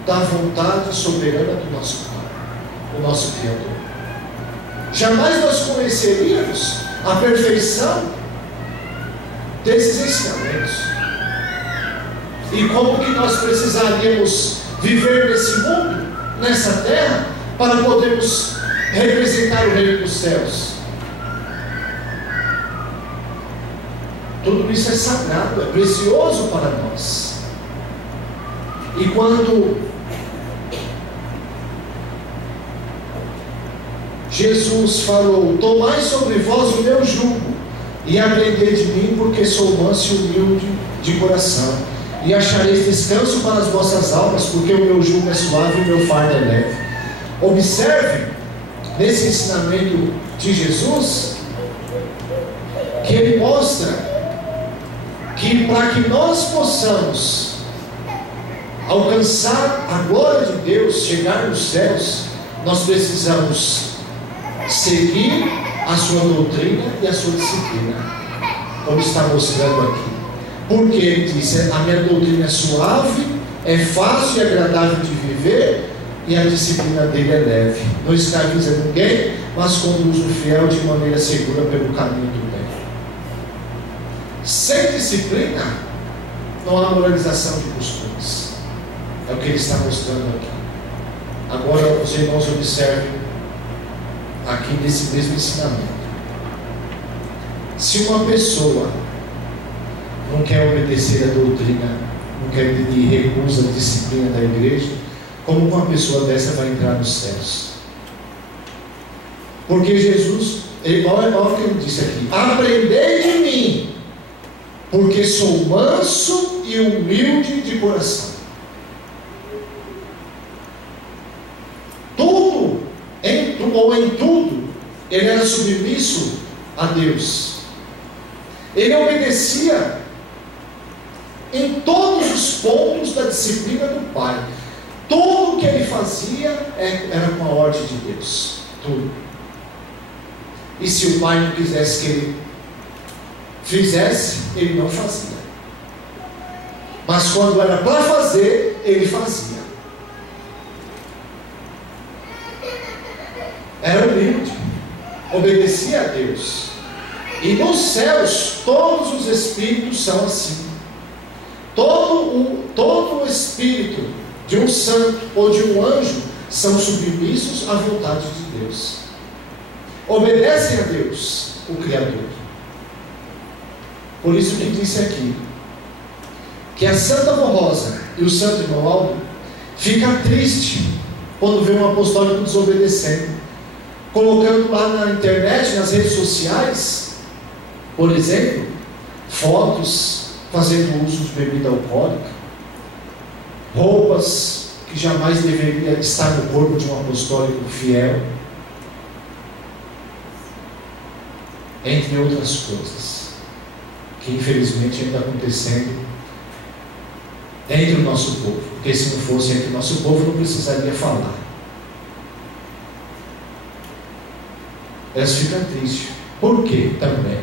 da vontade soberana do nosso Pai, o nosso Criador. Jamais nós conheceríamos a perfeição desses ensinamentos. E como que nós precisaríamos viver nesse mundo, nessa terra, para podermos representar o reino dos céus? Tudo isso é sagrado, é precioso para nós. E quando Jesus falou: tomai sobre vós o meu jugo e aprendei de mim, porque sou manso e humilde de coração, e achareis descanso para as vossas almas, porque o meu jugo é suave e o meu fardo é leve. Observe nesse ensinamento de Jesus que ele mostra que para que nós possamos alcançar a glória de Deus, chegar nos céus, nós precisamos seguir a sua doutrina e a sua disciplina, como está mostrando aqui. Porque ele disse: a minha doutrina é suave, é fácil e agradável de viver, e a disciplina dele é leve. Não escraviza ninguém, mas conduz o fiel de maneira segura pelo caminho do bem. Sem disciplina, não há moralização de costumes. É o que ele está mostrando aqui. Agora, os irmãos observem aqui nesse mesmo ensinamento. Se uma pessoa não quer obedecer a doutrina, não quer e recusa a disciplina da igreja, como uma pessoa dessa vai entrar nos céus? Porque Jesus, olha o que ele disse aqui: aprendei de mim, porque sou manso e humilde de coração. Em tudo, ele era submisso a Deus. Ele obedecia em todos os pontos da disciplina do Pai. Tudo o que ele fazia era com a ordem de Deus. Tudo. E se o Pai não quisesse que ele fizesse, ele não fazia. Mas quando era para fazer, ele fazia. Era humilde, obedecia a Deus. E nos céus todos os espíritos são assim. Todo o espírito de um santo ou de um anjo são submissos à vontade de Deus. Obedecem a Deus, o Criador. Por isso que disse aqui que a Santa Avó Rosa e o Santo Irmão Aldo ficam tristes quando vê um apostólico desobedecendo, colocando lá na internet, nas redes sociais, por exemplo, fotos fazendo uso de bebida alcoólica, roupas que jamais deveria estar no corpo de um apostólico fiel, entre outras coisas, que infelizmente ainda está acontecendo entre o nosso povo, porque se não fosse entre o nosso povo, não precisaria falar. Elas ficam tristes. Por quê? Também.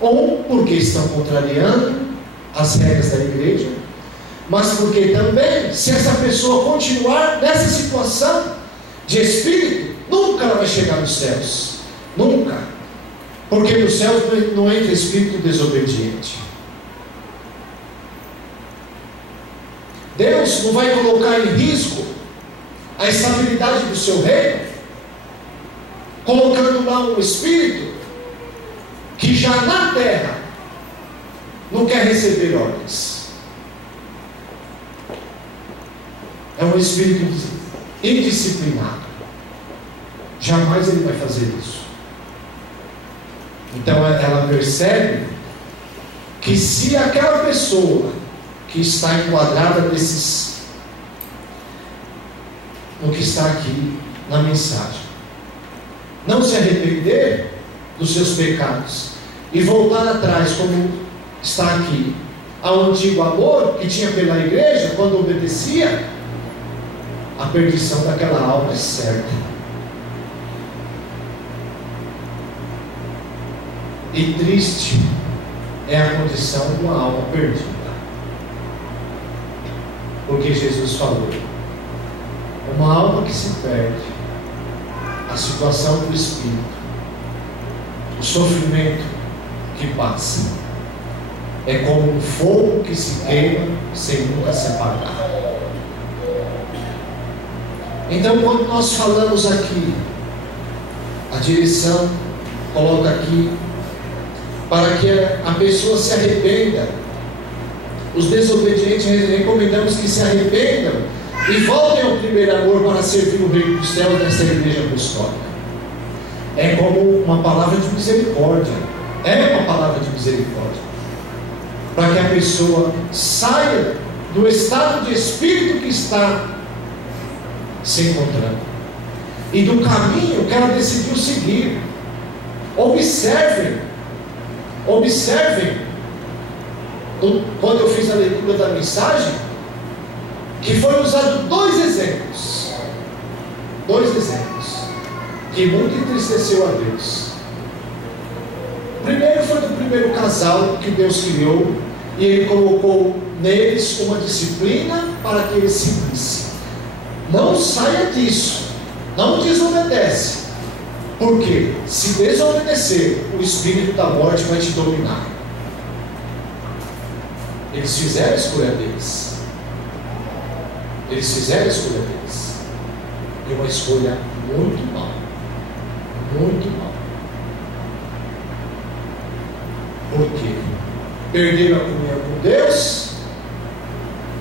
Ou porque estão contrariando as regras da igreja, mas porque também, se essa pessoa continuar nessa situação de espírito, nunca ela vai chegar nos céus. Nunca. Porque nos céus não entra espírito desobediente. Deus não vai colocar em risco a estabilidade do seu reino, colocando lá um espírito que já na terra não quer receber ordens. É um espírito indisciplinado. Jamais ele vai fazer isso. Então ela percebe que se aquela pessoa que está enquadrada no que está aqui na mensagem, não se arrepender dos seus pecados e voltar atrás, como está aqui, ao antigo amor que tinha pela igreja, quando obedecia, a perdição daquela alma é certa. E triste é a condição de uma alma perdida. Porque Jesus falou: uma alma que se perde, a situação do espírito, o sofrimento que passa, é como um fogo que se queima sem nunca se apagar. Então, quando nós falamos aqui, a direção coloca aqui para que a pessoa se arrependa. Os desobedientes recomendamos que se arrependam e voltem ao primeiro amor para servir o reino dos céus nessa igreja apostólica. É como uma palavra de misericórdia. É uma palavra de misericórdia. Para que a pessoa saia do estado de espírito que está se encontrando e do caminho que ela decidiu seguir. Observem quando eu fiz a leitura da mensagem, que foi usado dois exemplos que muito entristeceu a Deus. O primeiro foi do primeiro casal que Deus criou, e Ele colocou neles uma disciplina para que eles seguissem. Não saia disso, não desobedece, porque se desobedecer, o espírito da morte vai te dominar. Eles fizeram a escolha deles. E uma escolha muito mal. Por quê? Perderam a comunhão com Deus,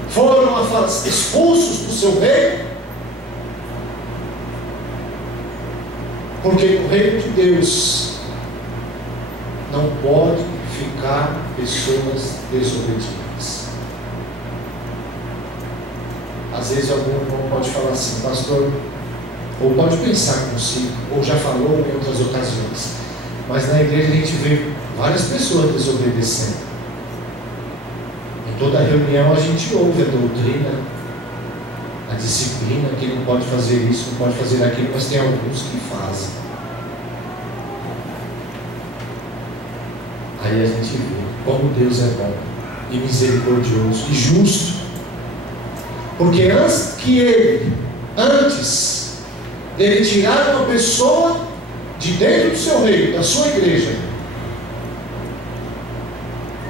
foram expulsos do seu reino, porque no reino de Deus não pode ficar pessoas desobedientes. Às vezes algum irmão pode falar assim: pastor, ou pode pensar consigo, ou já falou em outras ocasiões, mas na igreja a gente vê várias pessoas desobedecendo. Em toda reunião a gente ouve a doutrina, a disciplina, que não pode fazer isso, não pode fazer aquilo, mas tem alguns que fazem. Aí a gente vê como Deus é bom e misericordioso e justo, porque antes dele tirar uma pessoa de dentro do seu reino, da sua igreja,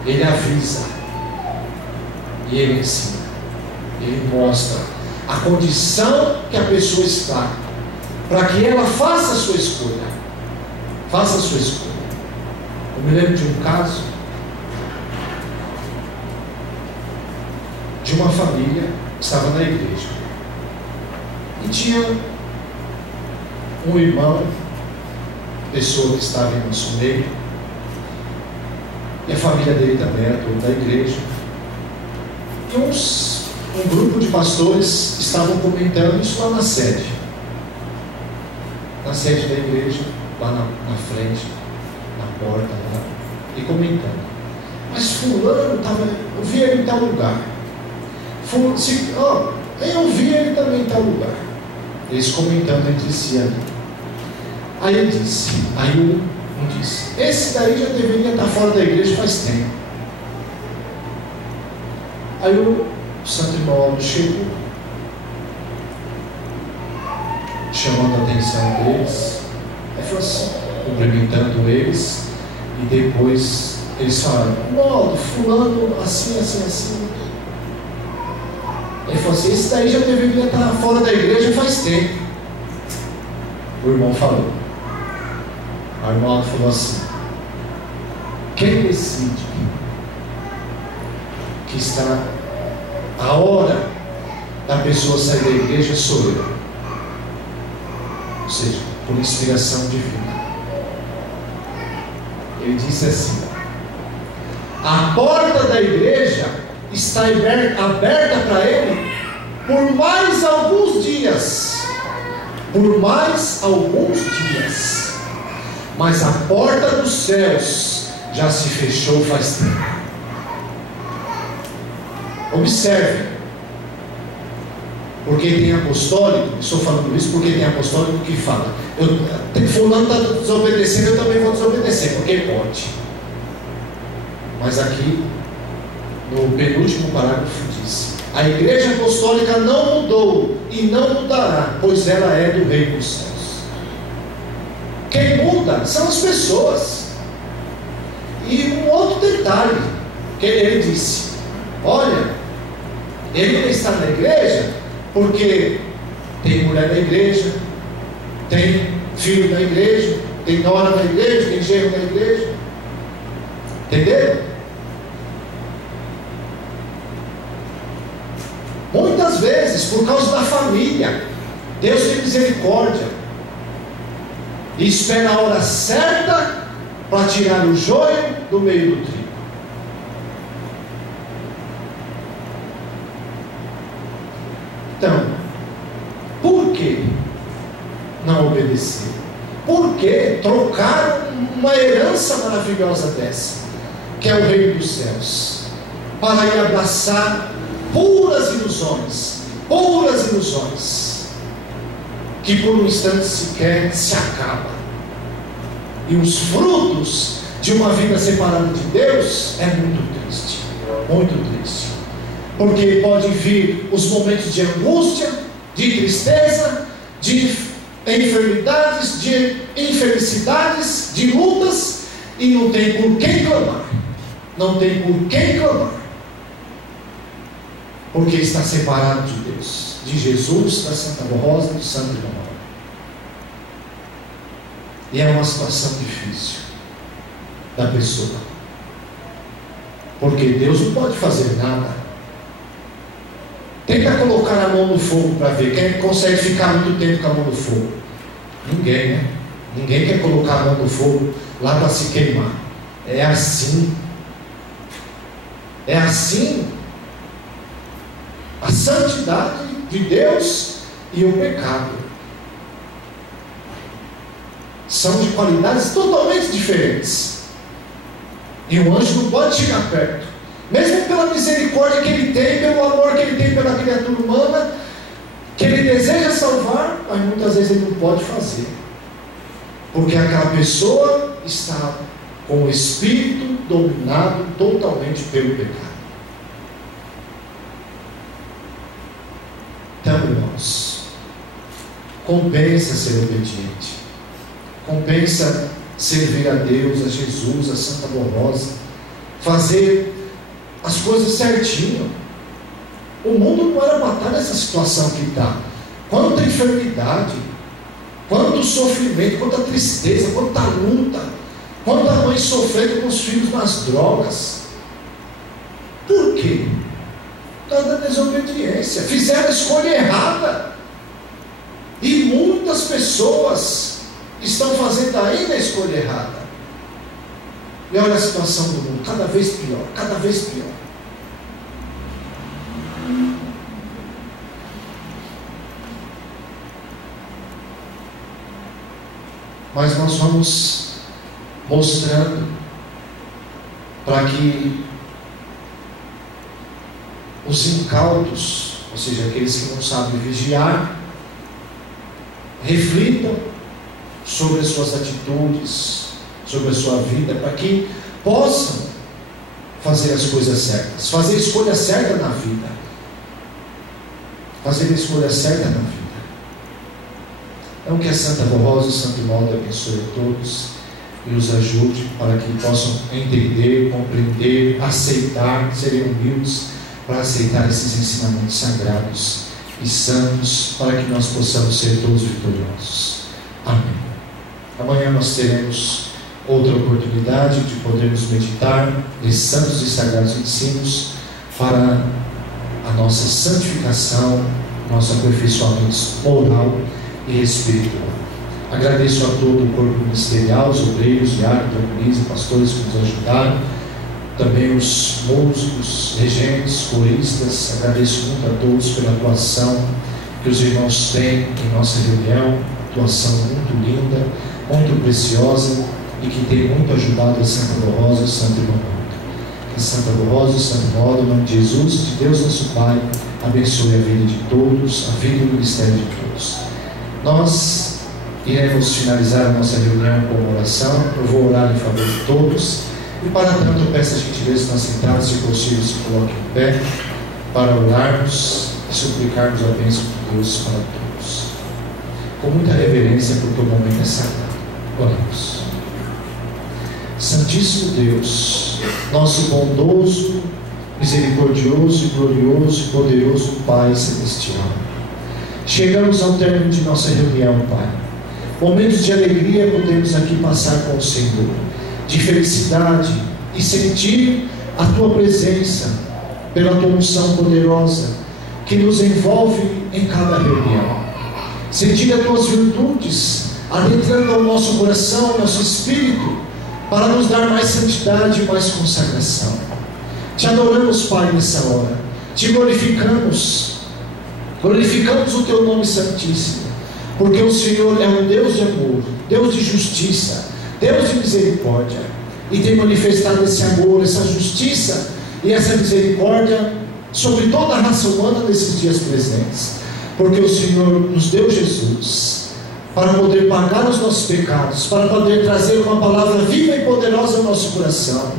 ele avisa e ele ensina, ele mostra a condição que a pessoa está, para que ela faça a sua escolha. Eu me lembro de um caso de uma família que estava na igreja e tinha um irmão, pessoa que estava em nosso meio, e a família dele também era toda da igreja, e um grupo de pastores estavam comentando isso lá na sede da igreja, lá na frente, na porta lá, e comentando: mas fulano eu vi ele em tal lugar, eu vi ele também em tal lugar. Eles comentando entre si ali. Aí um disse: esse daí já deveria estar fora da igreja faz tempo. Aí o santo irmão Aldo chegou, chamando a atenção deles, aí falou assim, cumprimentando eles, e depois eles falaram: Aldo, fulano assim. Ele falou assim: esse daí já deveria estar fora da igreja faz tempo. O irmão falou. Aí o irmão falou assim: quem decide que está a hora da pessoa sair da igreja sou eu. Ou seja, por inspiração divina. Ele disse assim: a porta da igreja está aberta para ele por mais alguns dias. Mas a porta dos céus já se fechou faz tempo. Observe, porque tem apostólico, estou falando isso porque tem apostólico que fala: fulano está desobedecendo, eu também vou desobedecer, porque pode. Mas aqui, no penúltimo parágrafo diz: a igreja apostólica não mudou e não mudará, pois ela é do reino dos céus. Quem muda são as pessoas. E um outro detalhe que ele disse: olha, ele não está na igreja porque tem mulher na igreja, tem filho na igreja, tem nora na igreja, tem genro na igreja. Entenderam? Muitas vezes, por causa da família, Deus tem misericórdia e espera a hora certa para tirar o joio do meio do trigo. Então, por que não obedecer? Por que trocar uma herança maravilhosa dessa, que é o reino dos céus? para ir abraçar puras ilusões, que por um instante sequer se acaba. E os frutos de uma vida separada de Deus é muito triste, porque pode vir os momentos de angústia, de tristeza, de enfermidades, de infelicidades, de lutas, e não tem por quem clamar, porque está separado de Deus, de Jesus, da Santa Rosa, do Santo Irmão. E é uma situação difícil da pessoa, porque Deus não pode fazer nada. Tenta colocar a mão no fogo para ver quem consegue ficar muito tempo com a mão no fogo. Ninguém, né? Ninguém quer colocar a mão no fogo lá para se queimar. É assim a santidade de Deus e o pecado são de qualidades totalmente diferentes, e o anjo não pode chegar perto, mesmo pela misericórdia que ele tem, pelo amor que ele tem pela criatura humana, que ele deseja salvar, mas muitas vezes ele não pode fazer, porque aquela pessoa está com o espírito dominado totalmente pelo pecado. Então, irmãos, compensa ser obediente, compensa servir a Deus, a Jesus, a Santa Dolorosa, fazer as coisas certinho. O mundo não era para estar nessa situação que está. Quanta enfermidade, quanto sofrimento, quanta tristeza, quanta luta, quanta mãe sofrendo com os filhos nas drogas. Por quê? Por causa da desobediência. Fizeram a escolha errada, e muitas pessoas estão fazendo ainda a escolha errada. E olha a situação do mundo, cada vez pior, cada vez pior. Mas nós vamos mostrando para que os incautos, ou seja, aqueles que não sabem vigiar, reflitam sobre as suas atitudes, sobre a sua vida, para que possam fazer as coisas certas, fazer a escolha certa na vida, Então que a Santa Rosa e o Santo Modo abençoe a todos e os ajude para que possam entender, compreender, aceitar, serem humildes para aceitar esses ensinamentos sagrados e santos, para que nós possamos ser todos vitoriosos. Amém. Amanhã nós teremos outra oportunidade de podermos meditar nesses santos e sagrados ensinos para a nossa santificação, nosso aperfeiçoamento moral e espiritual. Agradeço a todo o corpo ministerial, os obreiros, diáconos, diaconisas, pastores que nos ajudaram, também os músicos, regentes, coristas. Agradeço muito a todos pela atuação que os irmãos têm em nossa reunião, atuação muito linda, muito preciosa, e que tem muito ajudado a Santa Dolorosa e o Santo Irmão. Que a Santa Dolorosa e o Santo Modo, em nome de Jesus, de Deus nosso Pai, abençoe a vida de todos, a vida e o ministério de todos. Nós iremos finalizar a nossa reunião com uma oração. Eu vou orar em favor de todos, e para tanto eu peço a gentileza nas sentados, se possível, se coloquem em pé para orarmos e suplicarmos a bênção de Deus para todos, com muita reverência, porque o momento é sagrado. Oremos. Santíssimo Deus, nosso bondoso, misericordioso e glorioso e poderoso Pai Celestial, chegamos ao término de nossa reunião, Pai. Momentos de alegria podemos aqui passar com o Senhor, de felicidade, e sentir a Tua presença pela Tua unção poderosa que nos envolve em cada reunião. Sentir as Tuas virtudes adentrando ao nosso coração, ao nosso espírito, para nos dar mais santidade e mais consagração. Te adoramos, Pai, nessa hora. Te glorificamos. Glorificamos o Teu nome santíssimo, porque o Senhor é um Deus de amor, Deus de justiça, Deus de misericórdia, e tem manifestado esse amor, essa justiça e essa misericórdia sobre toda a raça humana nesses dias presentes, porque o Senhor nos deu Jesus para poder pagar os nossos pecados, para poder trazer uma palavra viva e poderosa ao nosso coração,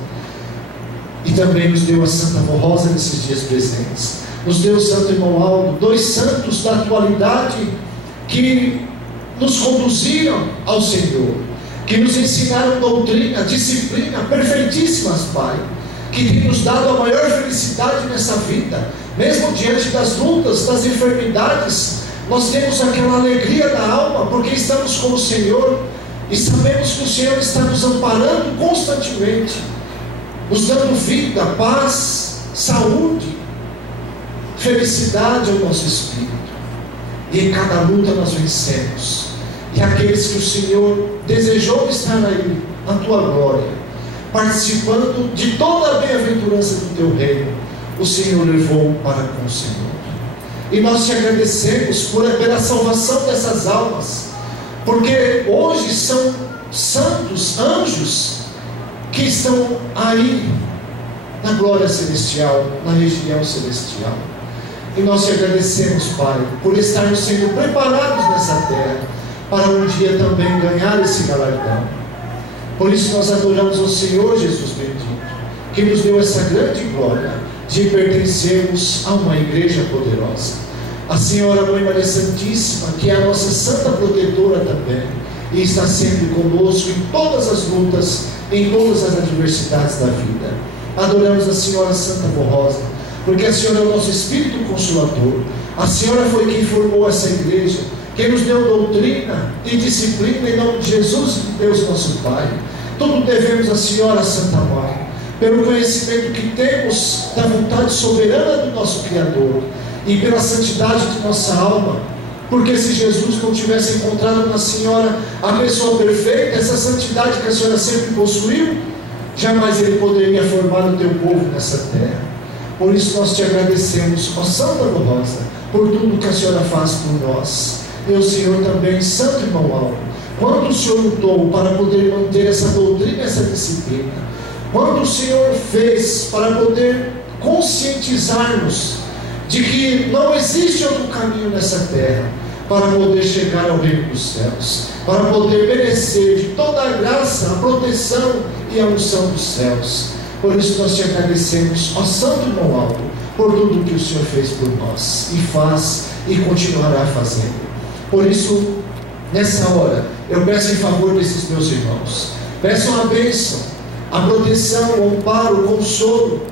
e também nos deu a Santa Avó Rosa nesses dias presentes, nos deu o Santo Irmão Aldo, dois santos da atualidade que nos conduziram ao Senhor, que nos ensinaram doutrina, disciplina perfeitíssimas, Pai, que tem nos dado a maior felicidade nessa vida, mesmo diante das lutas, das enfermidades. Nós temos aquela alegria da alma, porque estamos com o Senhor, e sabemos que o Senhor está nos amparando constantemente, nos dando vida, paz, saúde, felicidade ao nosso espírito, e em cada luta nós vencemos, e aqueles que o Senhor desejou estar aí, na Tua glória, participando de toda a bem-aventurança do Teu reino, o Senhor levou para com o Senhor. E nós te agradecemos pela salvação dessas almas, porque hoje são santos, anjos, que estão aí na glória celestial, na região celestial. E nós te agradecemos, Pai, por estarmos sendo preparados nessa terra, para um dia também ganhar esse galardão. Por isso nós adoramos ao Senhor Jesus bendito, que nos deu essa grande glória de pertencermos a uma igreja poderosa. A Senhora Mãe Maria Santíssima, que é a nossa santa protetora também, e está sempre conosco em todas as lutas, em todas as adversidades da vida. Adoramos a Senhora Santa Avó Rosa, porque a Senhora é o nosso Espírito Consolador. A Senhora foi quem formou essa igreja, quem nos deu doutrina e disciplina em nome de Jesus e de Deus nosso Pai. Tudo devemos à Senhora Santa Mãe, pelo conhecimento que temos da vontade soberana do nosso Criador, e pela santidade de nossa alma, porque se Jesus não tivesse encontrado na Senhora a pessoa perfeita, essa santidade que a Senhora sempre possuiu, jamais Ele poderia formar o teu povo nessa terra. Por isso nós te agradecemos, ó Santa Avó Rosa, por tudo que a Senhora faz por nós. E o Senhor também, Santo Irmão Aldo, quanto o Senhor lutou para poder manter essa doutrina, essa disciplina, quanto o Senhor fez para poder conscientizar-nos de que não existe outro caminho nessa terra para poder chegar ao reino dos céus, para poder merecer de toda a graça, a proteção e a unção dos céus. Por isso nós te agradecemos, ó Santo Irmão Aldo, por tudo que o Senhor fez por nós, e faz, e continuará fazendo. Por isso, nessa hora, eu peço em favor desses meus irmãos, peço a bênção, a proteção, o amparo, o consolo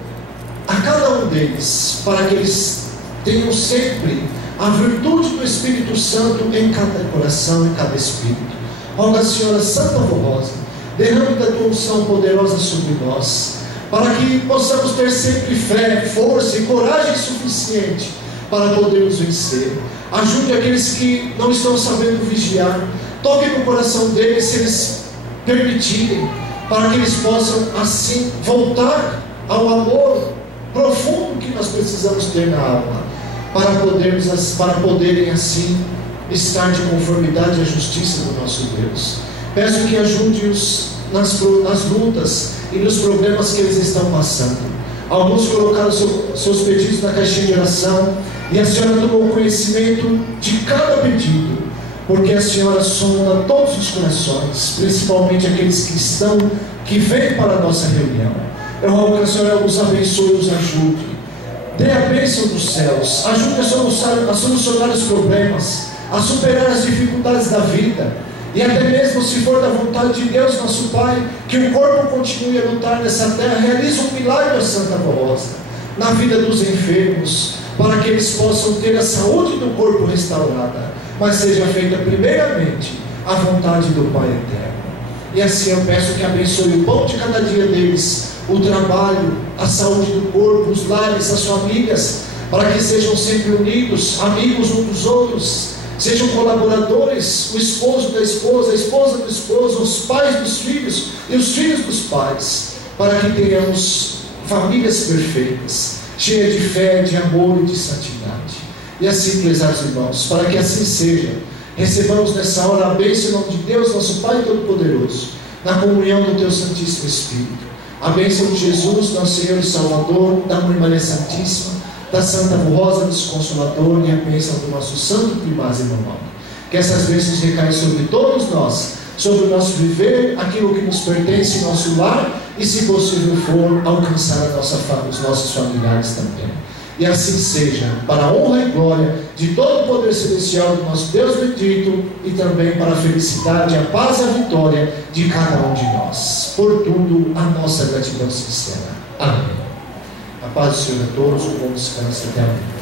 a cada um deles, para que eles tenham sempre a virtude do Espírito Santo em cada coração, em cada espírito. Roga a Senhora Santa Avó Rosa, derrame da tua unção poderosa sobre nós, para que possamos ter sempre fé, força e coragem suficiente para podermos vencer. Ajude aqueles que não estão sabendo vigiar, toque no coração deles, se eles permitirem, para que eles possam assim voltar ao amor profundo que nós precisamos ter na alma, para poderem assim estar de conformidade à justiça do nosso Deus. Peço que ajude-os nas lutas e nos problemas que eles estão passando. Alguns colocaram seus pedidos na caixinha de oração, e a Senhora tomou conhecimento de cada pedido, porque a Senhora sonda todos os corações, principalmente aqueles que vêm para a nossa reunião. Eu rogo que a Senhora os abençoe e os ajude, dê a bênção dos céus, ajude a solucionar os problemas, a superar as dificuldades da vida, e até mesmo, se for da vontade de Deus nosso Pai, que o corpo continue a lutar nessa terra. Realize um milagre, Santa Avó Rosa, na vida dos enfermos, para que eles possam ter a saúde do corpo restaurada, mas seja feita primeiramente a vontade do Pai eterno. E assim eu peço que abençoe o pão de cada dia deles, o trabalho, a saúde do corpo, os lares, as famílias, para que sejam sempre unidos, amigos uns dos outros, sejam colaboradores, o esposo da esposa, a esposa do esposo, os pais dos filhos e os filhos dos pais, para que tenhamos famílias perfeitas, cheias de fé, de amor e de santidade. E assim, prezados irmãos, para que assim seja, recebamos nessa hora a bênção em nome de Deus, nosso Pai Todo-Poderoso, na comunhão do Teu Santíssimo Espírito. A bênção de Jesus, nosso Senhor e Salvador, da Mãe Maria Santíssima, da Santa Rosa dos Consoladores e a bênção do nosso Santo Primaz Emanuel. Que essas bênçãos recaem sobre todos nós, sobre o nosso viver, aquilo que nos pertence em nosso lar e, se possível for, alcançar os nossos familiares também. E assim seja, para a honra e glória de todo o poder celestial do nosso Deus bendito e também para a felicidade, a paz e a vitória de cada um de nós. Por tudo, a nossa gratidão sincera. Amém. A paz do Senhor a todos, um bom descanso até amanhã.